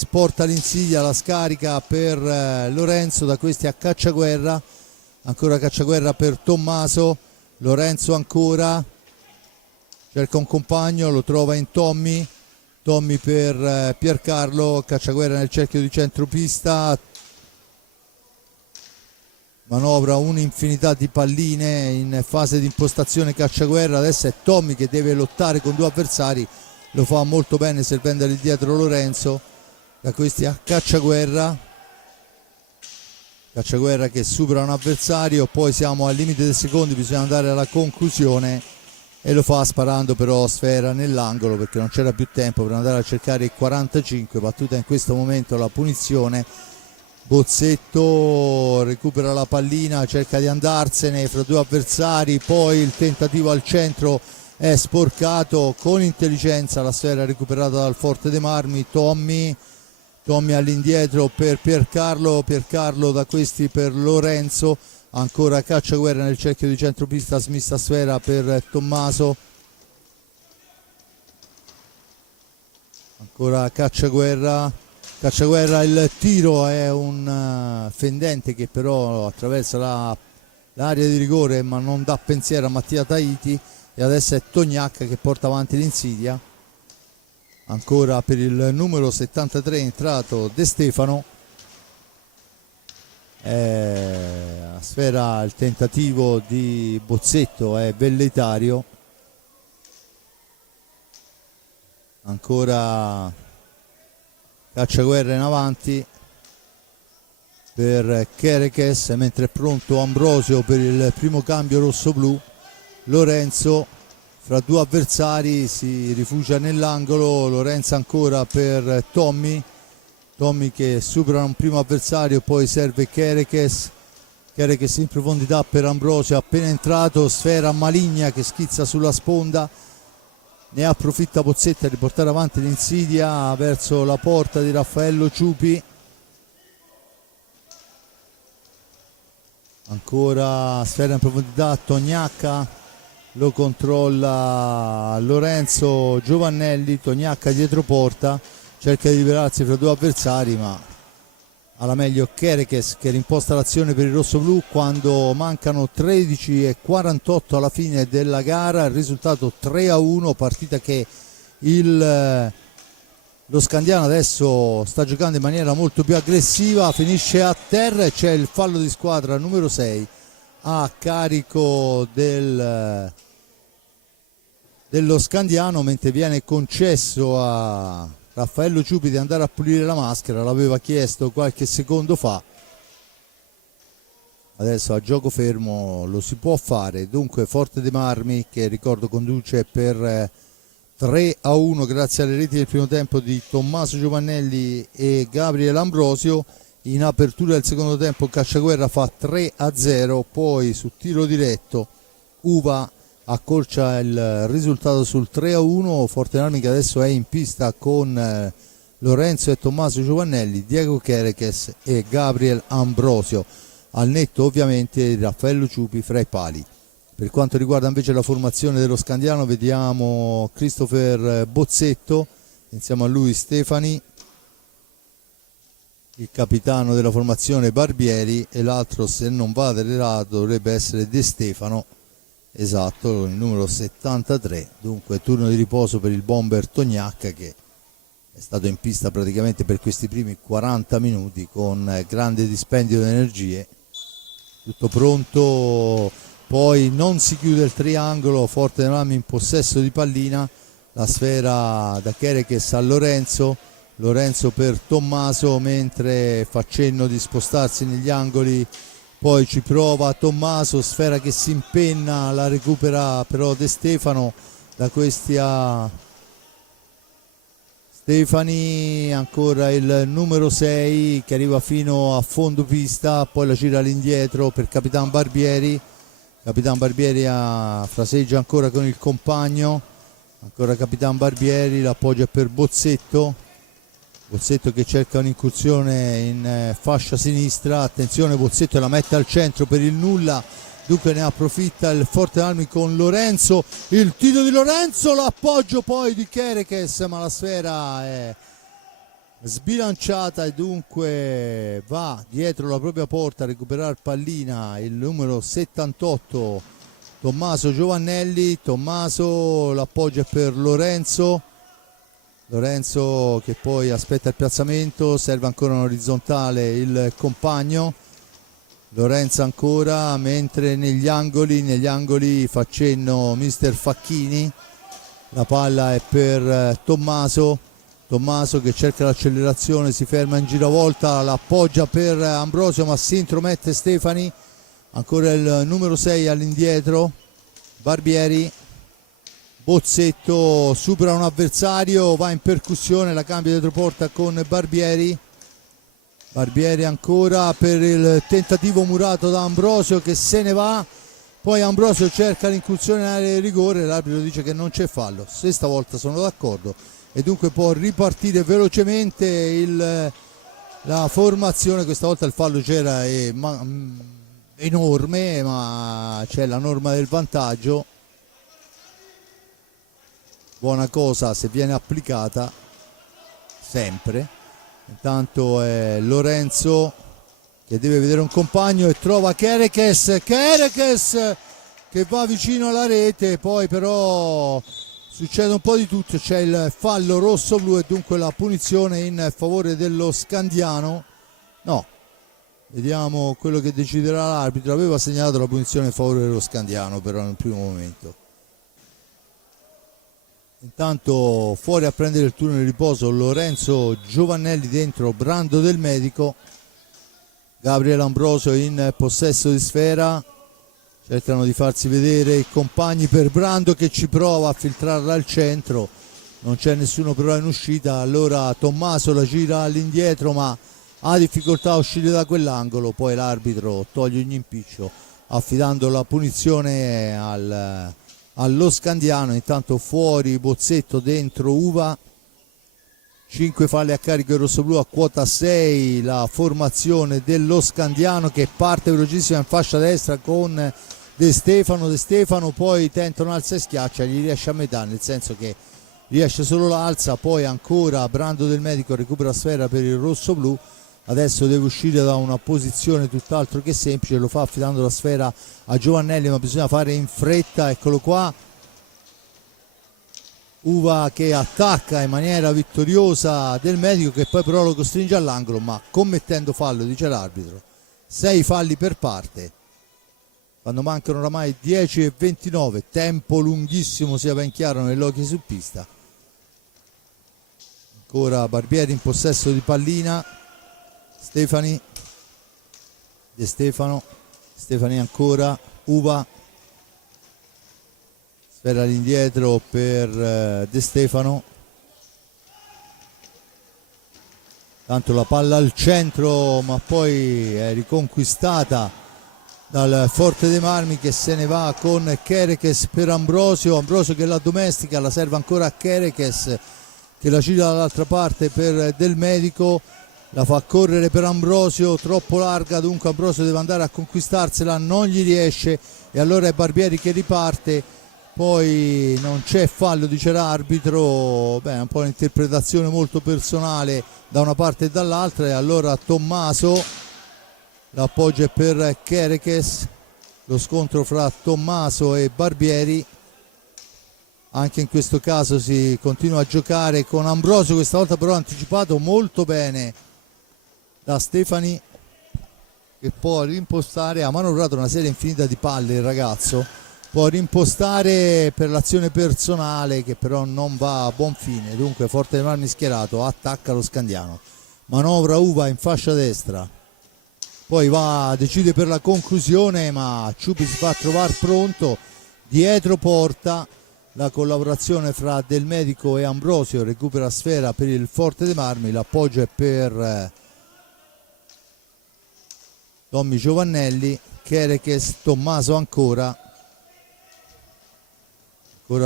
porta l'insidia, la scarica per Lorenzo, da questi a Cacciaguerra, ancora Cacciaguerra per Tommaso, Lorenzo ancora, cerca un compagno, lo trova in Tommy per Piercarlo, Cacciaguerra nel cerchio di centropista, manovra un'infinità di palline in fase di impostazione Cacciaguerra. Adesso è Tommy che deve lottare con due avversari, lo fa molto bene servendogli dietro Lorenzo, da questi a Cacciaguerra che supera un avversario, poi siamo al limite dei secondi, bisogna andare alla conclusione e lo fa sparando però sfera nell'angolo perché non c'era più tempo per andare a cercare il 45. Battuta in questo momento la punizione Bozzetto recupera la pallina, cerca di andarsene fra due avversari, poi il tentativo al centro è sporcato, con intelligenza la sfera recuperata dal Forte dei Marmi. Tommy all'indietro per Piercarlo da questi per Lorenzo, ancora Cacciaguerra nel cerchio di centropista, smista sfera per Tommaso, ancora Cacciaguerra, il tiro è un fendente che però attraversa l'area di rigore ma non dà pensiero a Mattia Tahiti, e adesso è Tognacca che porta avanti l'insidia. Ancora per il numero 73 è entrato De Stefano, la sfera, il tentativo di Bozzetto è velleitario, ancora Cacciaguerra in avanti per Kerekes, mentre è pronto Ambrosio per il primo cambio rosso-blu. Lorenzo fra due avversari si rifugia nell'angolo, Lorenzo ancora per Tommy che supera un primo avversario, poi serve Kerekes in profondità per Ambrosio, appena entrato, sfera maligna che schizza sulla sponda, ne approfitta Bozzetto a riportare avanti l'insidia verso la porta di Raffaello Ciupi. Ancora sfera in profondità, Tognacca lo controlla Lorenzo Giovannelli, Tognacca dietro porta, cerca di liberarsi fra due avversari ma alla meglio Kerekes che rimposta l'azione per il rosso-blu quando mancano 13:48 alla fine della gara, il risultato 3-1, partita che lo Scandiano adesso sta giocando in maniera molto più aggressiva, finisce a terra e c'è il fallo di squadra numero 6 a carico dello Scandiano, mentre viene concesso a Raffaello Ciupi di andare a pulire la maschera, l'aveva chiesto qualche secondo fa, adesso a gioco fermo lo si può fare. Dunque Forte dei Marmi, che ricordo conduce per 3-1 grazie alle reti del primo tempo di Tommaso Giovannelli e Gabriele Ambrosio. In apertura del secondo tempo Cacciaguerra fa 3-0, poi su tiro diretto Uva accorcia il risultato sul 3-1. Forte dei Marmi che adesso è in pista con Lorenzo e Tommaso Giovannelli, Diego Kerekes e Gabriel Ambrosio, al netto ovviamente di Raffaello Ciupi fra i pali. Per quanto riguarda invece la formazione dello Scandiano, vediamo Christopher Bozzetto, insieme a lui Stefani, il capitano della formazione Barbieri, e l'altro, se non vado errato, dovrebbe essere De Stefano, esatto, il numero 73. Dunque turno di riposo per il bomber Tognacca, che è stato in pista praticamente per questi primi 40 minuti con grande dispendio di energie. Tutto pronto, poi non si chiude il triangolo, Forte dei Marmi in possesso di pallina, la sfera da Kerekes a Lorenzo per Tommaso, mentre fa cenno di spostarsi negli angoli, poi ci prova Tommaso, sfera che si impenna, la recupera però De Stefano, da questi a Stefani, ancora il numero 6 che arriva fino a fondo pista, poi la gira all'indietro per Capitan Barbieri, fraseggia ancora con il compagno, ancora Capitan Barbieri, l'appoggio è per Bozzetto che cerca un'incursione in fascia sinistra, attenzione, Bozzetto la mette al centro per il nulla, dunque ne approfitta il Forte dei Marmi con Lorenzo, il tiro di Lorenzo, l'appoggio poi di Kerekes, ma la sfera è sbilanciata e dunque va dietro la propria porta a recuperare pallina il numero 78 Tommaso Giovannelli. Tommaso, l'appoggio è per Lorenzo che poi aspetta il piazzamento, serve ancora un orizzontale il compagno, Lorenzo ancora, mentre negli angoli fa cenno mister Facchini, la palla è per Tommaso che cerca l'accelerazione, si ferma in giravolta, l'appoggia per Ambrosio ma si intromette Stefani, ancora il numero 6 all'indietro, Barbieri, Bozzetto supera un avversario, va in percussione, la cambia dietro porta con Barbieri, Barbieri ancora per il tentativo murato da Ambrosio che se ne va, poi Ambrosio cerca l'incursione in area di rigore, l'arbitro dice che non c'è fallo, se stavolta sono d'accordo e dunque può ripartire velocemente la formazione. Questa volta il fallo c'era enorme, ma c'è la norma del vantaggio, buona cosa se viene applicata sempre. Intanto è Lorenzo che deve vedere un compagno e trova Kerekes che va vicino alla rete, poi però succede un po' di tutto, c'è il fallo rosso-blu e dunque la punizione in favore dello Scandiano. No, vediamo quello che deciderà l'arbitro, aveva segnalato la punizione in favore dello Scandiano però nel primo momento. Intanto fuori a prendere il turno di riposo Lorenzo Giovannelli, dentro Brando del Medico. Gabriele Ambrosio in possesso di sfera, cercano di farsi vedere i compagni per Brando che ci prova a filtrarla al centro, non c'è nessuno però in uscita, allora Tommaso la gira all'indietro ma ha difficoltà a uscire da quell'angolo, poi l'arbitro toglie ogni impiccio affidando la punizione allo Scandiano. Intanto fuori Bozzetto, dentro Uva, 5 falli a carico del rossoblu, a quota 6 la formazione dello Scandiano che parte velocissima in fascia destra con De Stefano poi tenta un alza e schiaccia, gli riesce a metà, nel senso che riesce solo l'alza, poi ancora Brando del Medico recupera sfera per il rossoblu, adesso deve uscire da una posizione tutt'altro che semplice, lo fa affidando la sfera a Giovannelli ma bisogna fare in fretta, eccolo qua. Uva che attacca in maniera vittoriosa Del Medico che poi però lo costringe all'angolo ma commettendo fallo, dice l'arbitro. 6 falli per parte quando mancano oramai 10:29, tempo lunghissimo sia ben chiaro nell'hockey su pista. Ancora Barbieri in possesso di pallina, Stefani, De Stefani ancora, Uva, sfera all'indietro per De Stefano, tanto la palla al centro ma poi è riconquistata dal Forte dei Marmi che se ne va con Kerekes per Ambrosio che la domestica, la serve ancora a Kerekes che la gira dall'altra parte per Del Medico, la fa correre per Ambrosio, troppo larga, dunque Ambrosio deve andare a conquistarsela, non gli riesce e allora è Barbieri che riparte, poi non c'è fallo dice l'arbitro, beh, è un po' un'interpretazione molto personale da una parte e dall'altra e allora Tommaso l'appoggio è per Kerekes, lo scontro fra Tommaso e Barbieri, anche in questo caso si continua a giocare con Ambrosio, questa volta però anticipato molto bene da Stefani che può rimpostare, ha manovrato una serie infinita di palle il ragazzo, può rimpostare per l'azione personale che però non va a buon fine, dunque Forte dei Marmi schierato, attacca lo Scandiano, manovra Uva in fascia destra, poi decide per la conclusione ma Ciupi si fa trovare pronto, dietro porta la collaborazione fra Del Medico e Ambrosio, recupera sfera per il Forte dei Marmi, l'appoggio è per Tommy Giovannelli, Kerekes, Tommaso ancora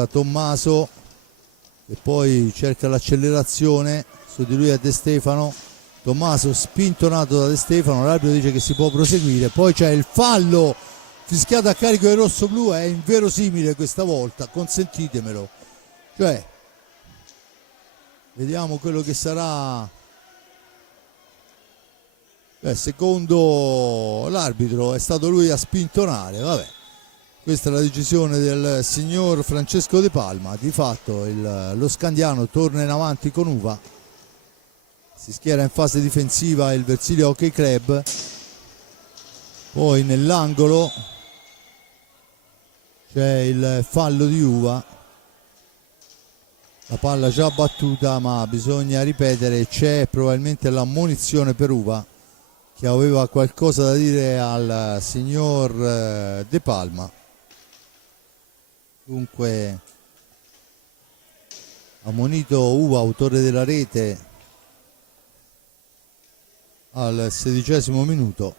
Tommaso e poi cerca l'accelerazione, su di lui è De Stefano, Tommaso spintonato da De Stefano, l'arbitro dice che si può proseguire, poi c'è il fallo fischiato a carico del rossoblu, è inverosimile questa volta, consentitemelo, cioè vediamo quello che sarà, secondo l'arbitro è stato lui a spintonare, vabbè, questa è la decisione del signor Francesco De Palma, di fatto lo Scandiano torna in avanti con Uva, si schiera in fase difensiva il Versilia Hockey Club, poi nell'angolo c'è il fallo di Uva, la palla già battuta ma bisogna ripetere, c'è probabilmente l'ammonizione per Uva che aveva qualcosa da dire al signor De Palma, dunque ammonito Uva, autore della rete, al 16° minuto.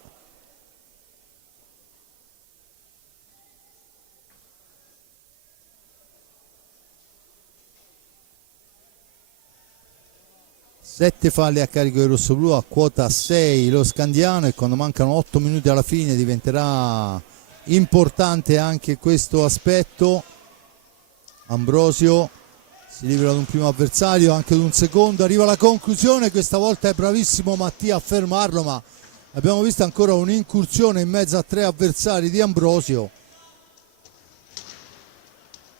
Sette falli a carico del rossoblu, a quota 6 lo Scandiano, e quando mancano 8 minuti alla fine diventerà importante anche questo aspetto. Ambrosio si libera ad un primo avversario, anche ad un secondo, arriva la conclusione, questa volta è bravissimo Mattia a fermarlo, ma abbiamo visto ancora un'incursione in mezzo a 3 avversari di Ambrosio.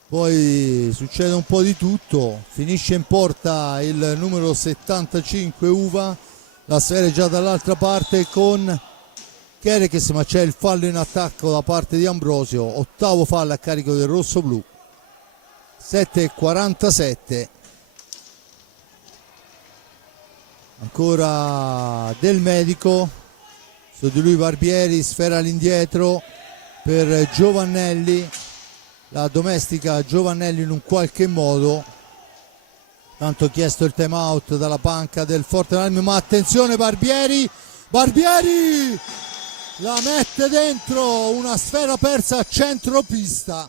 Poi succede un po' di tutto, finisce in porta il numero 75 Uva, la sfera è già dall'altra parte con Kerekes, ma c'è il fallo in attacco da parte di Ambrosio, ottavo fallo a carico del rossoblu. 7:47, ancora Del Medico, su di lui Barbieri, sfera all'indietro per Giovannelli, la domestica Giovannelli in un qualche modo, tanto chiesto il time out dalla panca del Forte Marmi, ma attenzione Barbieri la mette dentro, una sfera persa a centropista.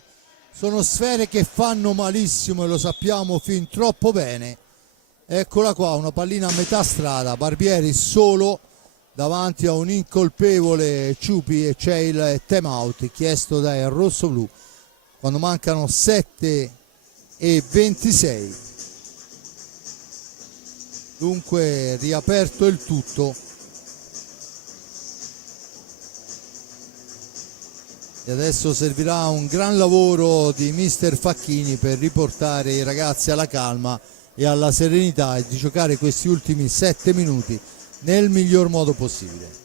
Sono sfere che fanno malissimo e lo sappiamo fin troppo bene. Eccola qua, una pallina a metà strada, Barbieri solo davanti a un incolpevole Ciupi, e c'è il time out chiesto dai rossoblu quando mancano 7:26. Dunque riaperto il tutto. E adesso servirà un gran lavoro di mister Facchini per riportare i ragazzi alla calma e alla serenità e di giocare questi ultimi 7 minuti nel miglior modo possibile.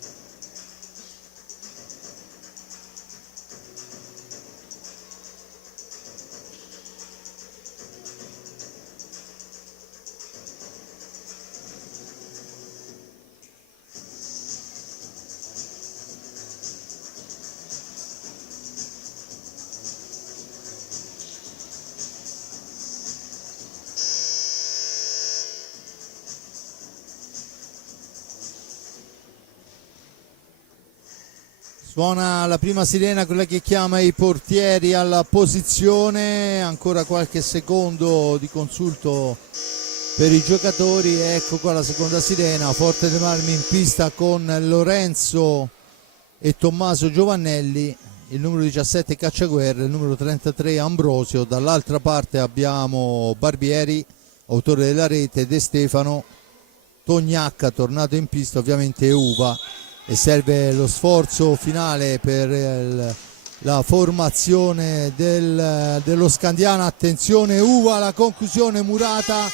Suona la prima sirena, quella che chiama i portieri alla posizione, ancora qualche secondo di consulto per i giocatori. Ecco qua la seconda sirena, Forte dei Marmi in pista con Lorenzo e Tommaso Giovannelli, il numero 17 Cacciaguerra, il numero 33 Ambrosio, dall'altra parte abbiamo Barbieri, autore della rete, De Stefano, Tognacca tornato in pista, ovviamente Uva, e serve lo sforzo finale per la formazione dello Scandiano. Attenzione Uva, la conclusione murata,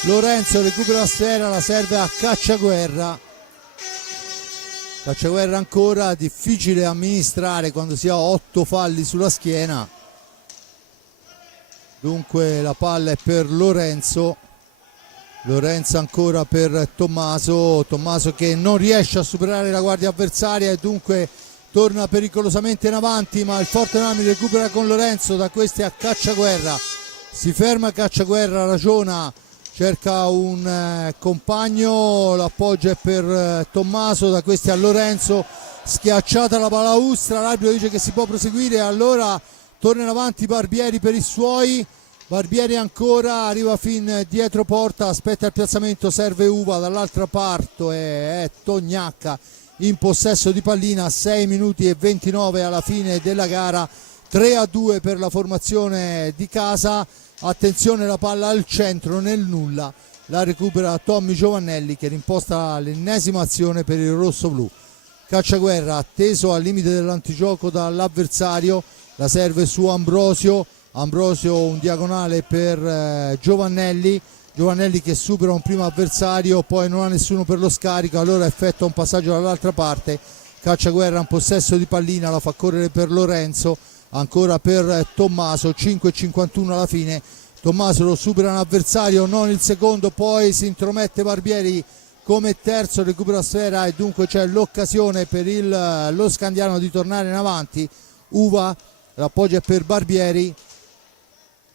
Lorenzo recupera la sfera, la serve a Cacciaguerra. Cacciaguerra ancora, difficile amministrare quando si ha 8 falli sulla schiena. Dunque la palla è per Lorenzo ancora per Tommaso che non riesce a superare la guardia avversaria e dunque torna pericolosamente in avanti, ma il Forte Marmi recupera con Lorenzo, da questi a Cacciaguerra, si ferma Cacciaguerra, ragiona, cerca un compagno, l'appoggio è per Tommaso, da questi a Lorenzo, schiacciata la balaustra, l'arbitro dice che si può proseguire, allora torna in avanti Barbieri per i suoi. Barbieri ancora, arriva fin dietro porta, aspetta il piazzamento, serve Uva, dall'altra parte è Tognacca in possesso di pallina, 6 minuti e 29 alla fine della gara, 3-2 per la formazione di casa. Attenzione, la palla al centro nel nulla, la recupera Tommy Giovannelli che rimposta l'ennesima azione per il rossoblu. Cacciaguerra atteso al limite dell'antigioco dall'avversario, la serve su Ambrosio, un diagonale per Giovannelli che supera un primo avversario, poi non ha nessuno per lo scarico, allora effettua un passaggio dall'altra parte. Cacciaguerra in possesso di pallina, la fa correre per Lorenzo, ancora per Tommaso, 5:51 alla fine. Tommaso lo supera un avversario, non il secondo, poi si intromette Barbieri come terzo, recupera la sfera e dunque c'è l'occasione per lo Scandiano di tornare in avanti. Uva, l'appoggio è per Barbieri,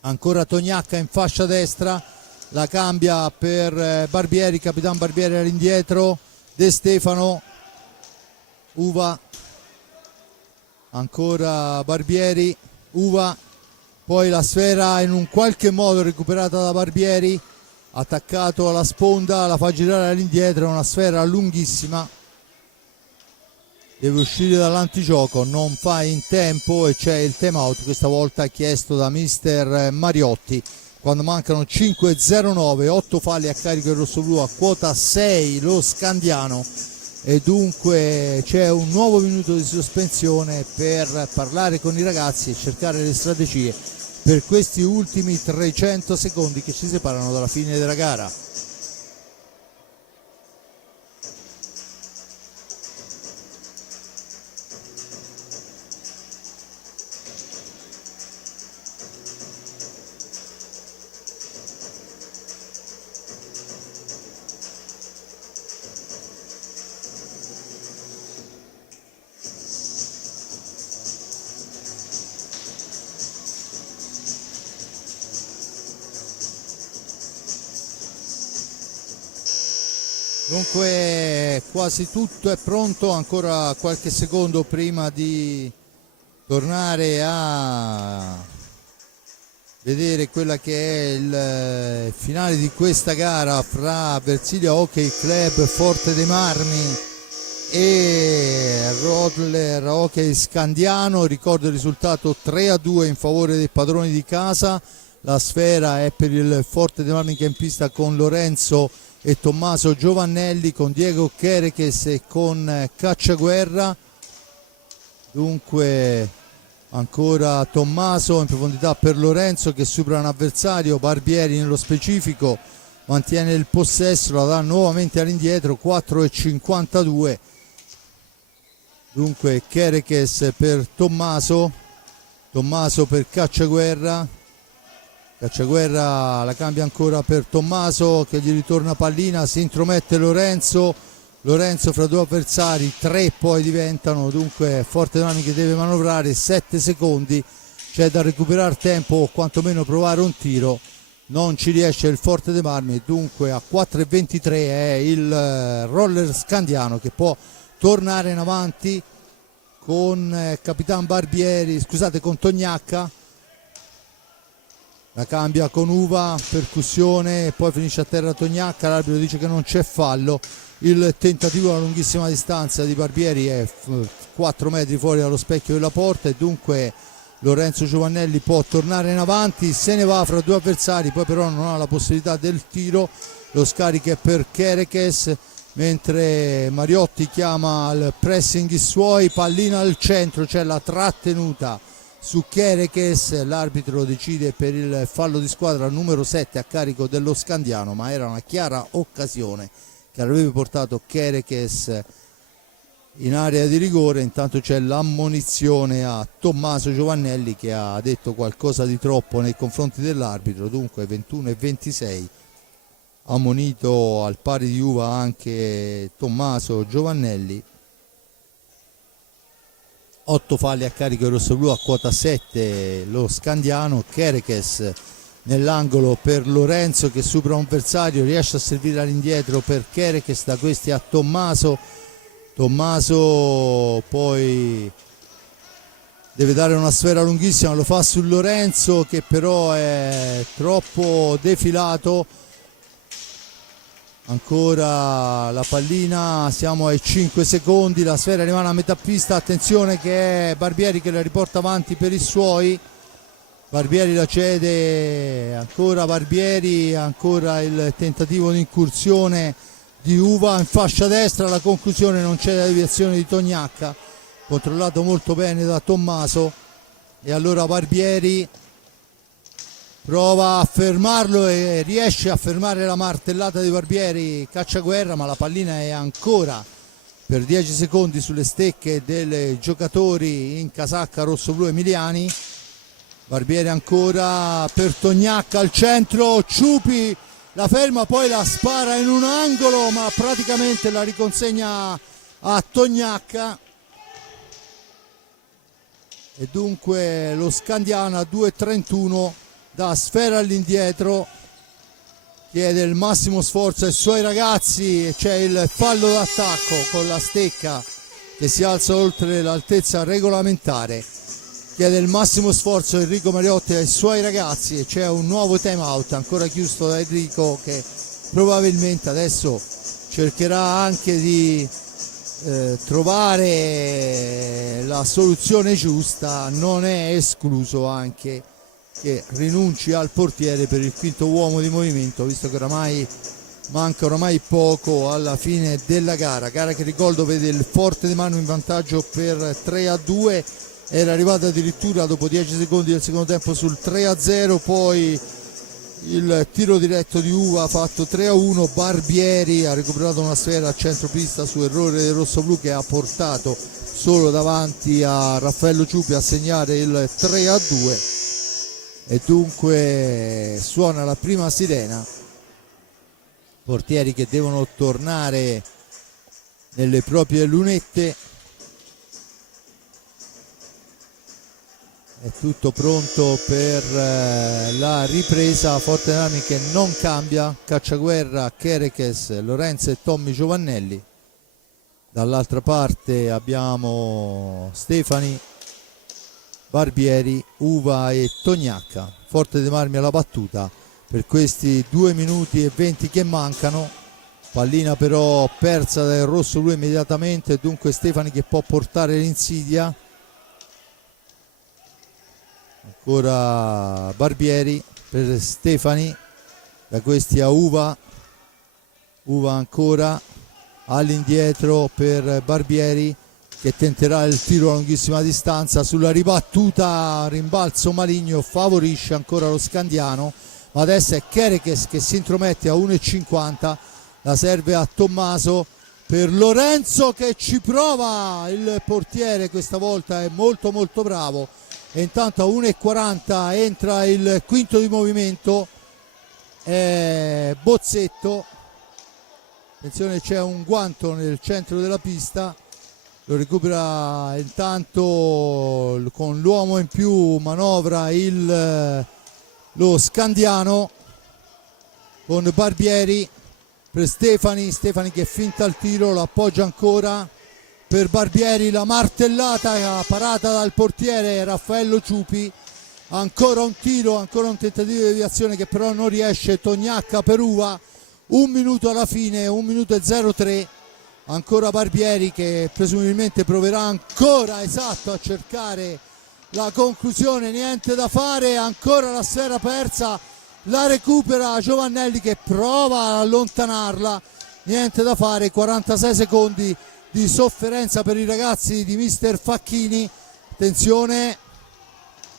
ancora Tognacca in fascia destra, la cambia per Barbieri, Capitan Barbieri all'indietro, De Stefano, Uva, ancora Barbieri, Uva, poi la sfera in un qualche modo recuperata da Barbieri, attaccato alla sponda, la fa girare all'indietro, è una sfera lunghissima, deve uscire dall'antigioco, non fa in tempo e c'è il time out, questa volta chiesto da mister Mariotti, quando mancano 5:09, 8 falli a carico del rossoblu, a quota 6 lo Scandiano, e dunque c'è un nuovo minuto di sospensione per parlare con i ragazzi e cercare le strategie per questi ultimi 300 secondi che ci separano dalla fine della gara. Dunque quasi tutto è pronto, ancora qualche secondo prima di tornare a vedere quella che è il finale di questa gara fra Versilia Hockey Club Forte dei Marmi e Roller Hockey Scandiano. Ricordo il risultato 3-2 in favore dei padroni di casa. La sfera è per il Forte dei Marmi che è in pista con Lorenzo e Tommaso Giovannelli, con Diego Chereches e con Cacciaguerra. Dunque ancora Tommaso in profondità per Lorenzo che supera un avversario, Barbieri nello specifico mantiene il possesso, la dà nuovamente all'indietro, 4:52. Dunque Chereches per Tommaso, Tommaso per Cacciaguerra, Cacciaguerra la cambia ancora per Tommaso che gli ritorna pallina, si intromette Lorenzo, Lorenzo fra due avversari, 3 poi diventano, dunque Forte Dei Marmi che deve manovrare, 7 secondi, c'è da recuperare tempo o quantomeno provare un tiro, non ci riesce il Forte dei Marmi, dunque a 4:23 è il Roller Scandiano che può tornare in avanti con Capitan Barbieri, scusate, con Tognacca. La cambia con Uva, percussione, poi finisce a terra Tognacca, l'arbitro dice che non c'è fallo, il tentativo alla lunghissima distanza di Barbieri è 4 metri fuori dallo specchio della porta e dunque Lorenzo Giovannelli può tornare in avanti, se ne va fra due avversari, poi però non ha la possibilità del tiro, lo scarico è per Chereches, mentre Mariotti chiama al pressing i suoi, pallina al centro, c'è la trattenuta su Chereches, l'arbitro decide per il fallo di squadra numero 7 a carico dello Scandiano, ma era una chiara occasione che avrebbe portato Chereches in area di rigore. Intanto c'è l'ammonizione a Tommaso Giovannelli che ha detto qualcosa di troppo nei confronti dell'arbitro, dunque 21:26, ammonito al pari di Uva anche Tommaso Giovannelli. 8 falli a carico del rossoblu, a quota 7 lo Scandiano. Chereches nell'angolo per Lorenzo che supera un avversario, riesce a servire all'indietro per Chereches, da questi a Tommaso, Tommaso poi deve dare una sfera lunghissima, lo fa su Lorenzo che però è troppo defilato. Ancora la pallina, siamo ai 5 secondi, la sfera rimane a metà pista, attenzione che è Barbieri che la riporta avanti per i suoi, Barbieri la cede, ancora Barbieri, ancora il tentativo di incursione di Uva in fascia destra, la conclusione non c'è la deviazione di Tognacca, controllato molto bene da Tommaso, e allora Barbieri prova a fermarlo e riesce a fermare la martellata di Barbieri, Cacciaguerra, ma la pallina è ancora per 10 secondi sulle stecche dei giocatori in casacca rossoblu emiliani. Barbieri ancora per Tognacca al centro, Ciupi la ferma, poi la spara in un angolo, ma praticamente la riconsegna a Tognacca. E dunque lo Scandiano a 2:31 da sfera all'indietro, chiede il massimo sforzo ai suoi ragazzi e c'è il fallo d'attacco con la Stecca che si alza oltre l'altezza regolamentare. Chiede il massimo sforzo Enrico Mariotti ai suoi ragazzi e c'è un nuovo time out ancora chiuso da Enrico, che probabilmente adesso cercherà anche di trovare la soluzione giusta. Non è escluso anche che rinunci al portiere per il quinto uomo di movimento, visto che oramai manca poco alla fine della gara che ricordo vede il Forte dei Marmi in vantaggio per 3-2. Era arrivato addirittura dopo 10 secondi del secondo tempo sul 3-0, poi il tiro diretto di Uva fatto 3-1, Barbieri ha recuperato una sfera a centropista su errore del rossoblù che ha portato solo davanti a Raffaello Ciupi a segnare il 3-2 e dunque suona la prima sirena. Portieri che devono tornare nelle proprie lunette. È tutto pronto per la ripresa. Forte dei Marmi che non cambia, Cacciaguerra, Chereches, Lorenzo e Tommy Giovannelli. Dall'altra parte abbiamo Stefani, Barbieri, Uva e Tognacca. Forte dei Marmi alla battuta per questi 2 minuti e 20 che mancano. Pallina però persa dal rosso blu immediatamente, dunque Stefani che può portare l'insidia. Ancora Barbieri per Stefani, da questi a Uva ancora all'indietro per Barbieri che tenterà il tiro a lunghissima distanza. Sulla ribattuta rimbalzo maligno favorisce ancora lo Scandiano, ma adesso è Chereches che si intromette a 1,50, la serve a Tommaso per Lorenzo che ci prova. Il portiere questa volta è molto bravo e intanto a 1,40 entra il quinto di movimento, Bozzetto. Attenzione, c'è un guanto nel centro della pista, lo recupera intanto con l'uomo in più, manovra lo Scandiano con Barbieri per Stefani che finta il tiro, lo appoggia ancora per Barbieri, la martellata parata dal portiere Raffaello Ciupi. Ancora un tiro, ancora un tentativo di deviazione che però non riesce. Tognacca per Uva, 1 minuto alla fine, 1 minuto e 03. Ancora Barbieri che presumibilmente proverà ancora, esatto, a cercare la conclusione. Niente da fare, ancora la sfera persa, la recupera Giovannelli che prova ad allontanarla. Niente da fare, 46 secondi di sofferenza per i ragazzi di mister Facchini. Attenzione,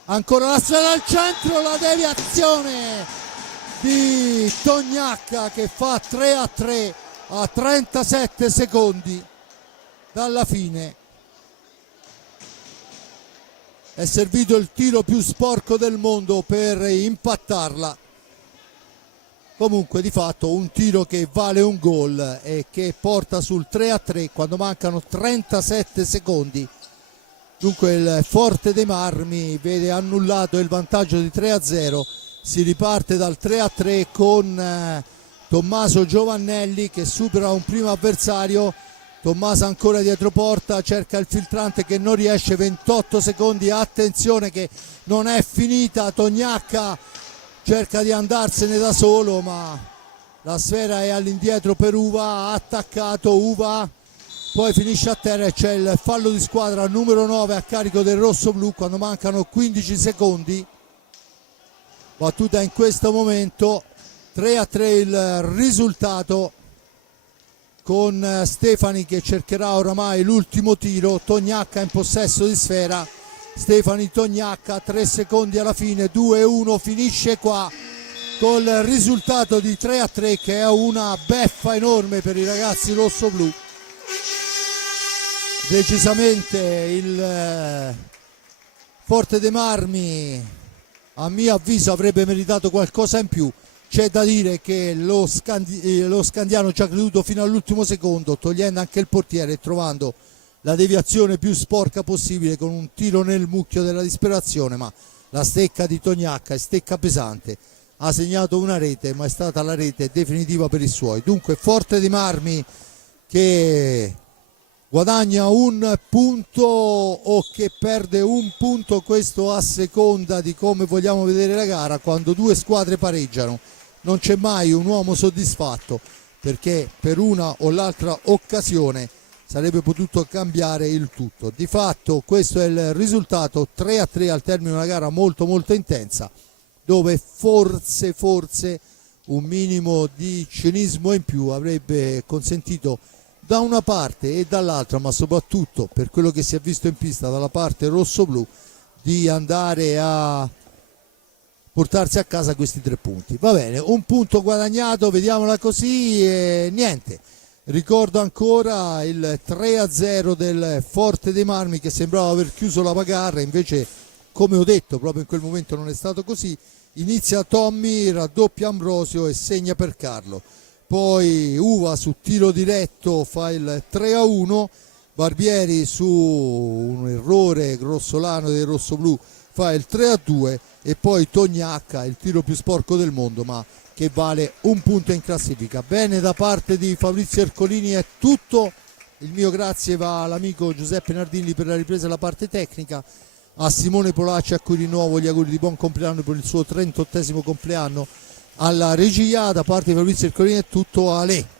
ancora la sfera al centro, la deviazione di Tognacca che fa 3-3 a 37 secondi dalla fine. È servito il tiro più sporco del mondo per impattarla. Comunque di fatto un tiro che vale un gol e che porta sul 3-3 quando mancano 37 secondi. Dunque il Forte dei Marmi vede annullato il vantaggio di 3-0. Si riparte dal 3-3 con Tommaso Giovannelli che supera un primo avversario. Tommaso ancora dietro porta, cerca il filtrante che non riesce, 28 secondi, attenzione che non è finita. Tognacca cerca di andarsene da solo ma la sfera è all'indietro per Uva, ha attaccato Uva, poi finisce a terra e c'è il fallo di squadra numero 9 a carico del rossoblù quando mancano 15 secondi. Battuta in questo momento, 3-3 il risultato, con Stefani che cercherà oramai l'ultimo tiro. Tognacca in possesso di sfera, Stefani Tognacca, 3 secondi alla fine, 2-1, finisce qua col risultato di 3-3 che è una beffa enorme per i ragazzi rossoblù. Decisamente il Forte dei Marmi a mio avviso avrebbe meritato qualcosa in più. C'è da dire che lo Scandiano ci ha creduto fino all'ultimo secondo, togliendo anche il portiere e trovando la deviazione più sporca possibile con un tiro nel mucchio della disperazione, ma la stecca di Tognacca è stecca pesante. ha segnato una rete, ma è stata la rete definitiva per i suoi. Dunque Forte dei Marmi che guadagna un punto o che perde un punto, questo a seconda di come vogliamo vedere la gara. Quando due squadre pareggiano non c'è mai un uomo soddisfatto, perché per una o l'altra occasione sarebbe potuto cambiare il tutto. Di fatto questo è il risultato, 3-3 al termine di una gara molto molto intensa, dove forse un minimo di cinismo in più avrebbe consentito da una parte e dall'altra, ma soprattutto per quello che si è visto in pista dalla parte rosso-blu, di andare a portarsi a casa questi 3 punti. Va bene, un punto guadagnato, vediamola così e niente. Ricordo ancora il 3-0 del Forte dei Marmi, che sembrava aver chiuso la bagarre, invece come ho detto proprio in quel momento non è stato così. Inizia Tommy, raddoppia Ambrosio e segna per Carlo. Poi Uva su tiro diretto fa il 3-1, Barbieri su un errore grossolano del rossoblù fa il 3-2 e poi Tognacca, il tiro più sporco del mondo ma che vale un punto in classifica. Bene, da parte di Fabrizio Ercolini è tutto, il mio grazie va all'amico Giuseppe Nardini per la ripresa della parte tecnica, a Simone Polacci a cui rinnovo gli auguri di buon compleanno per il suo 38esimo compleanno, alla regia da parte di Fabrizio Ercolini è tutto, Ale.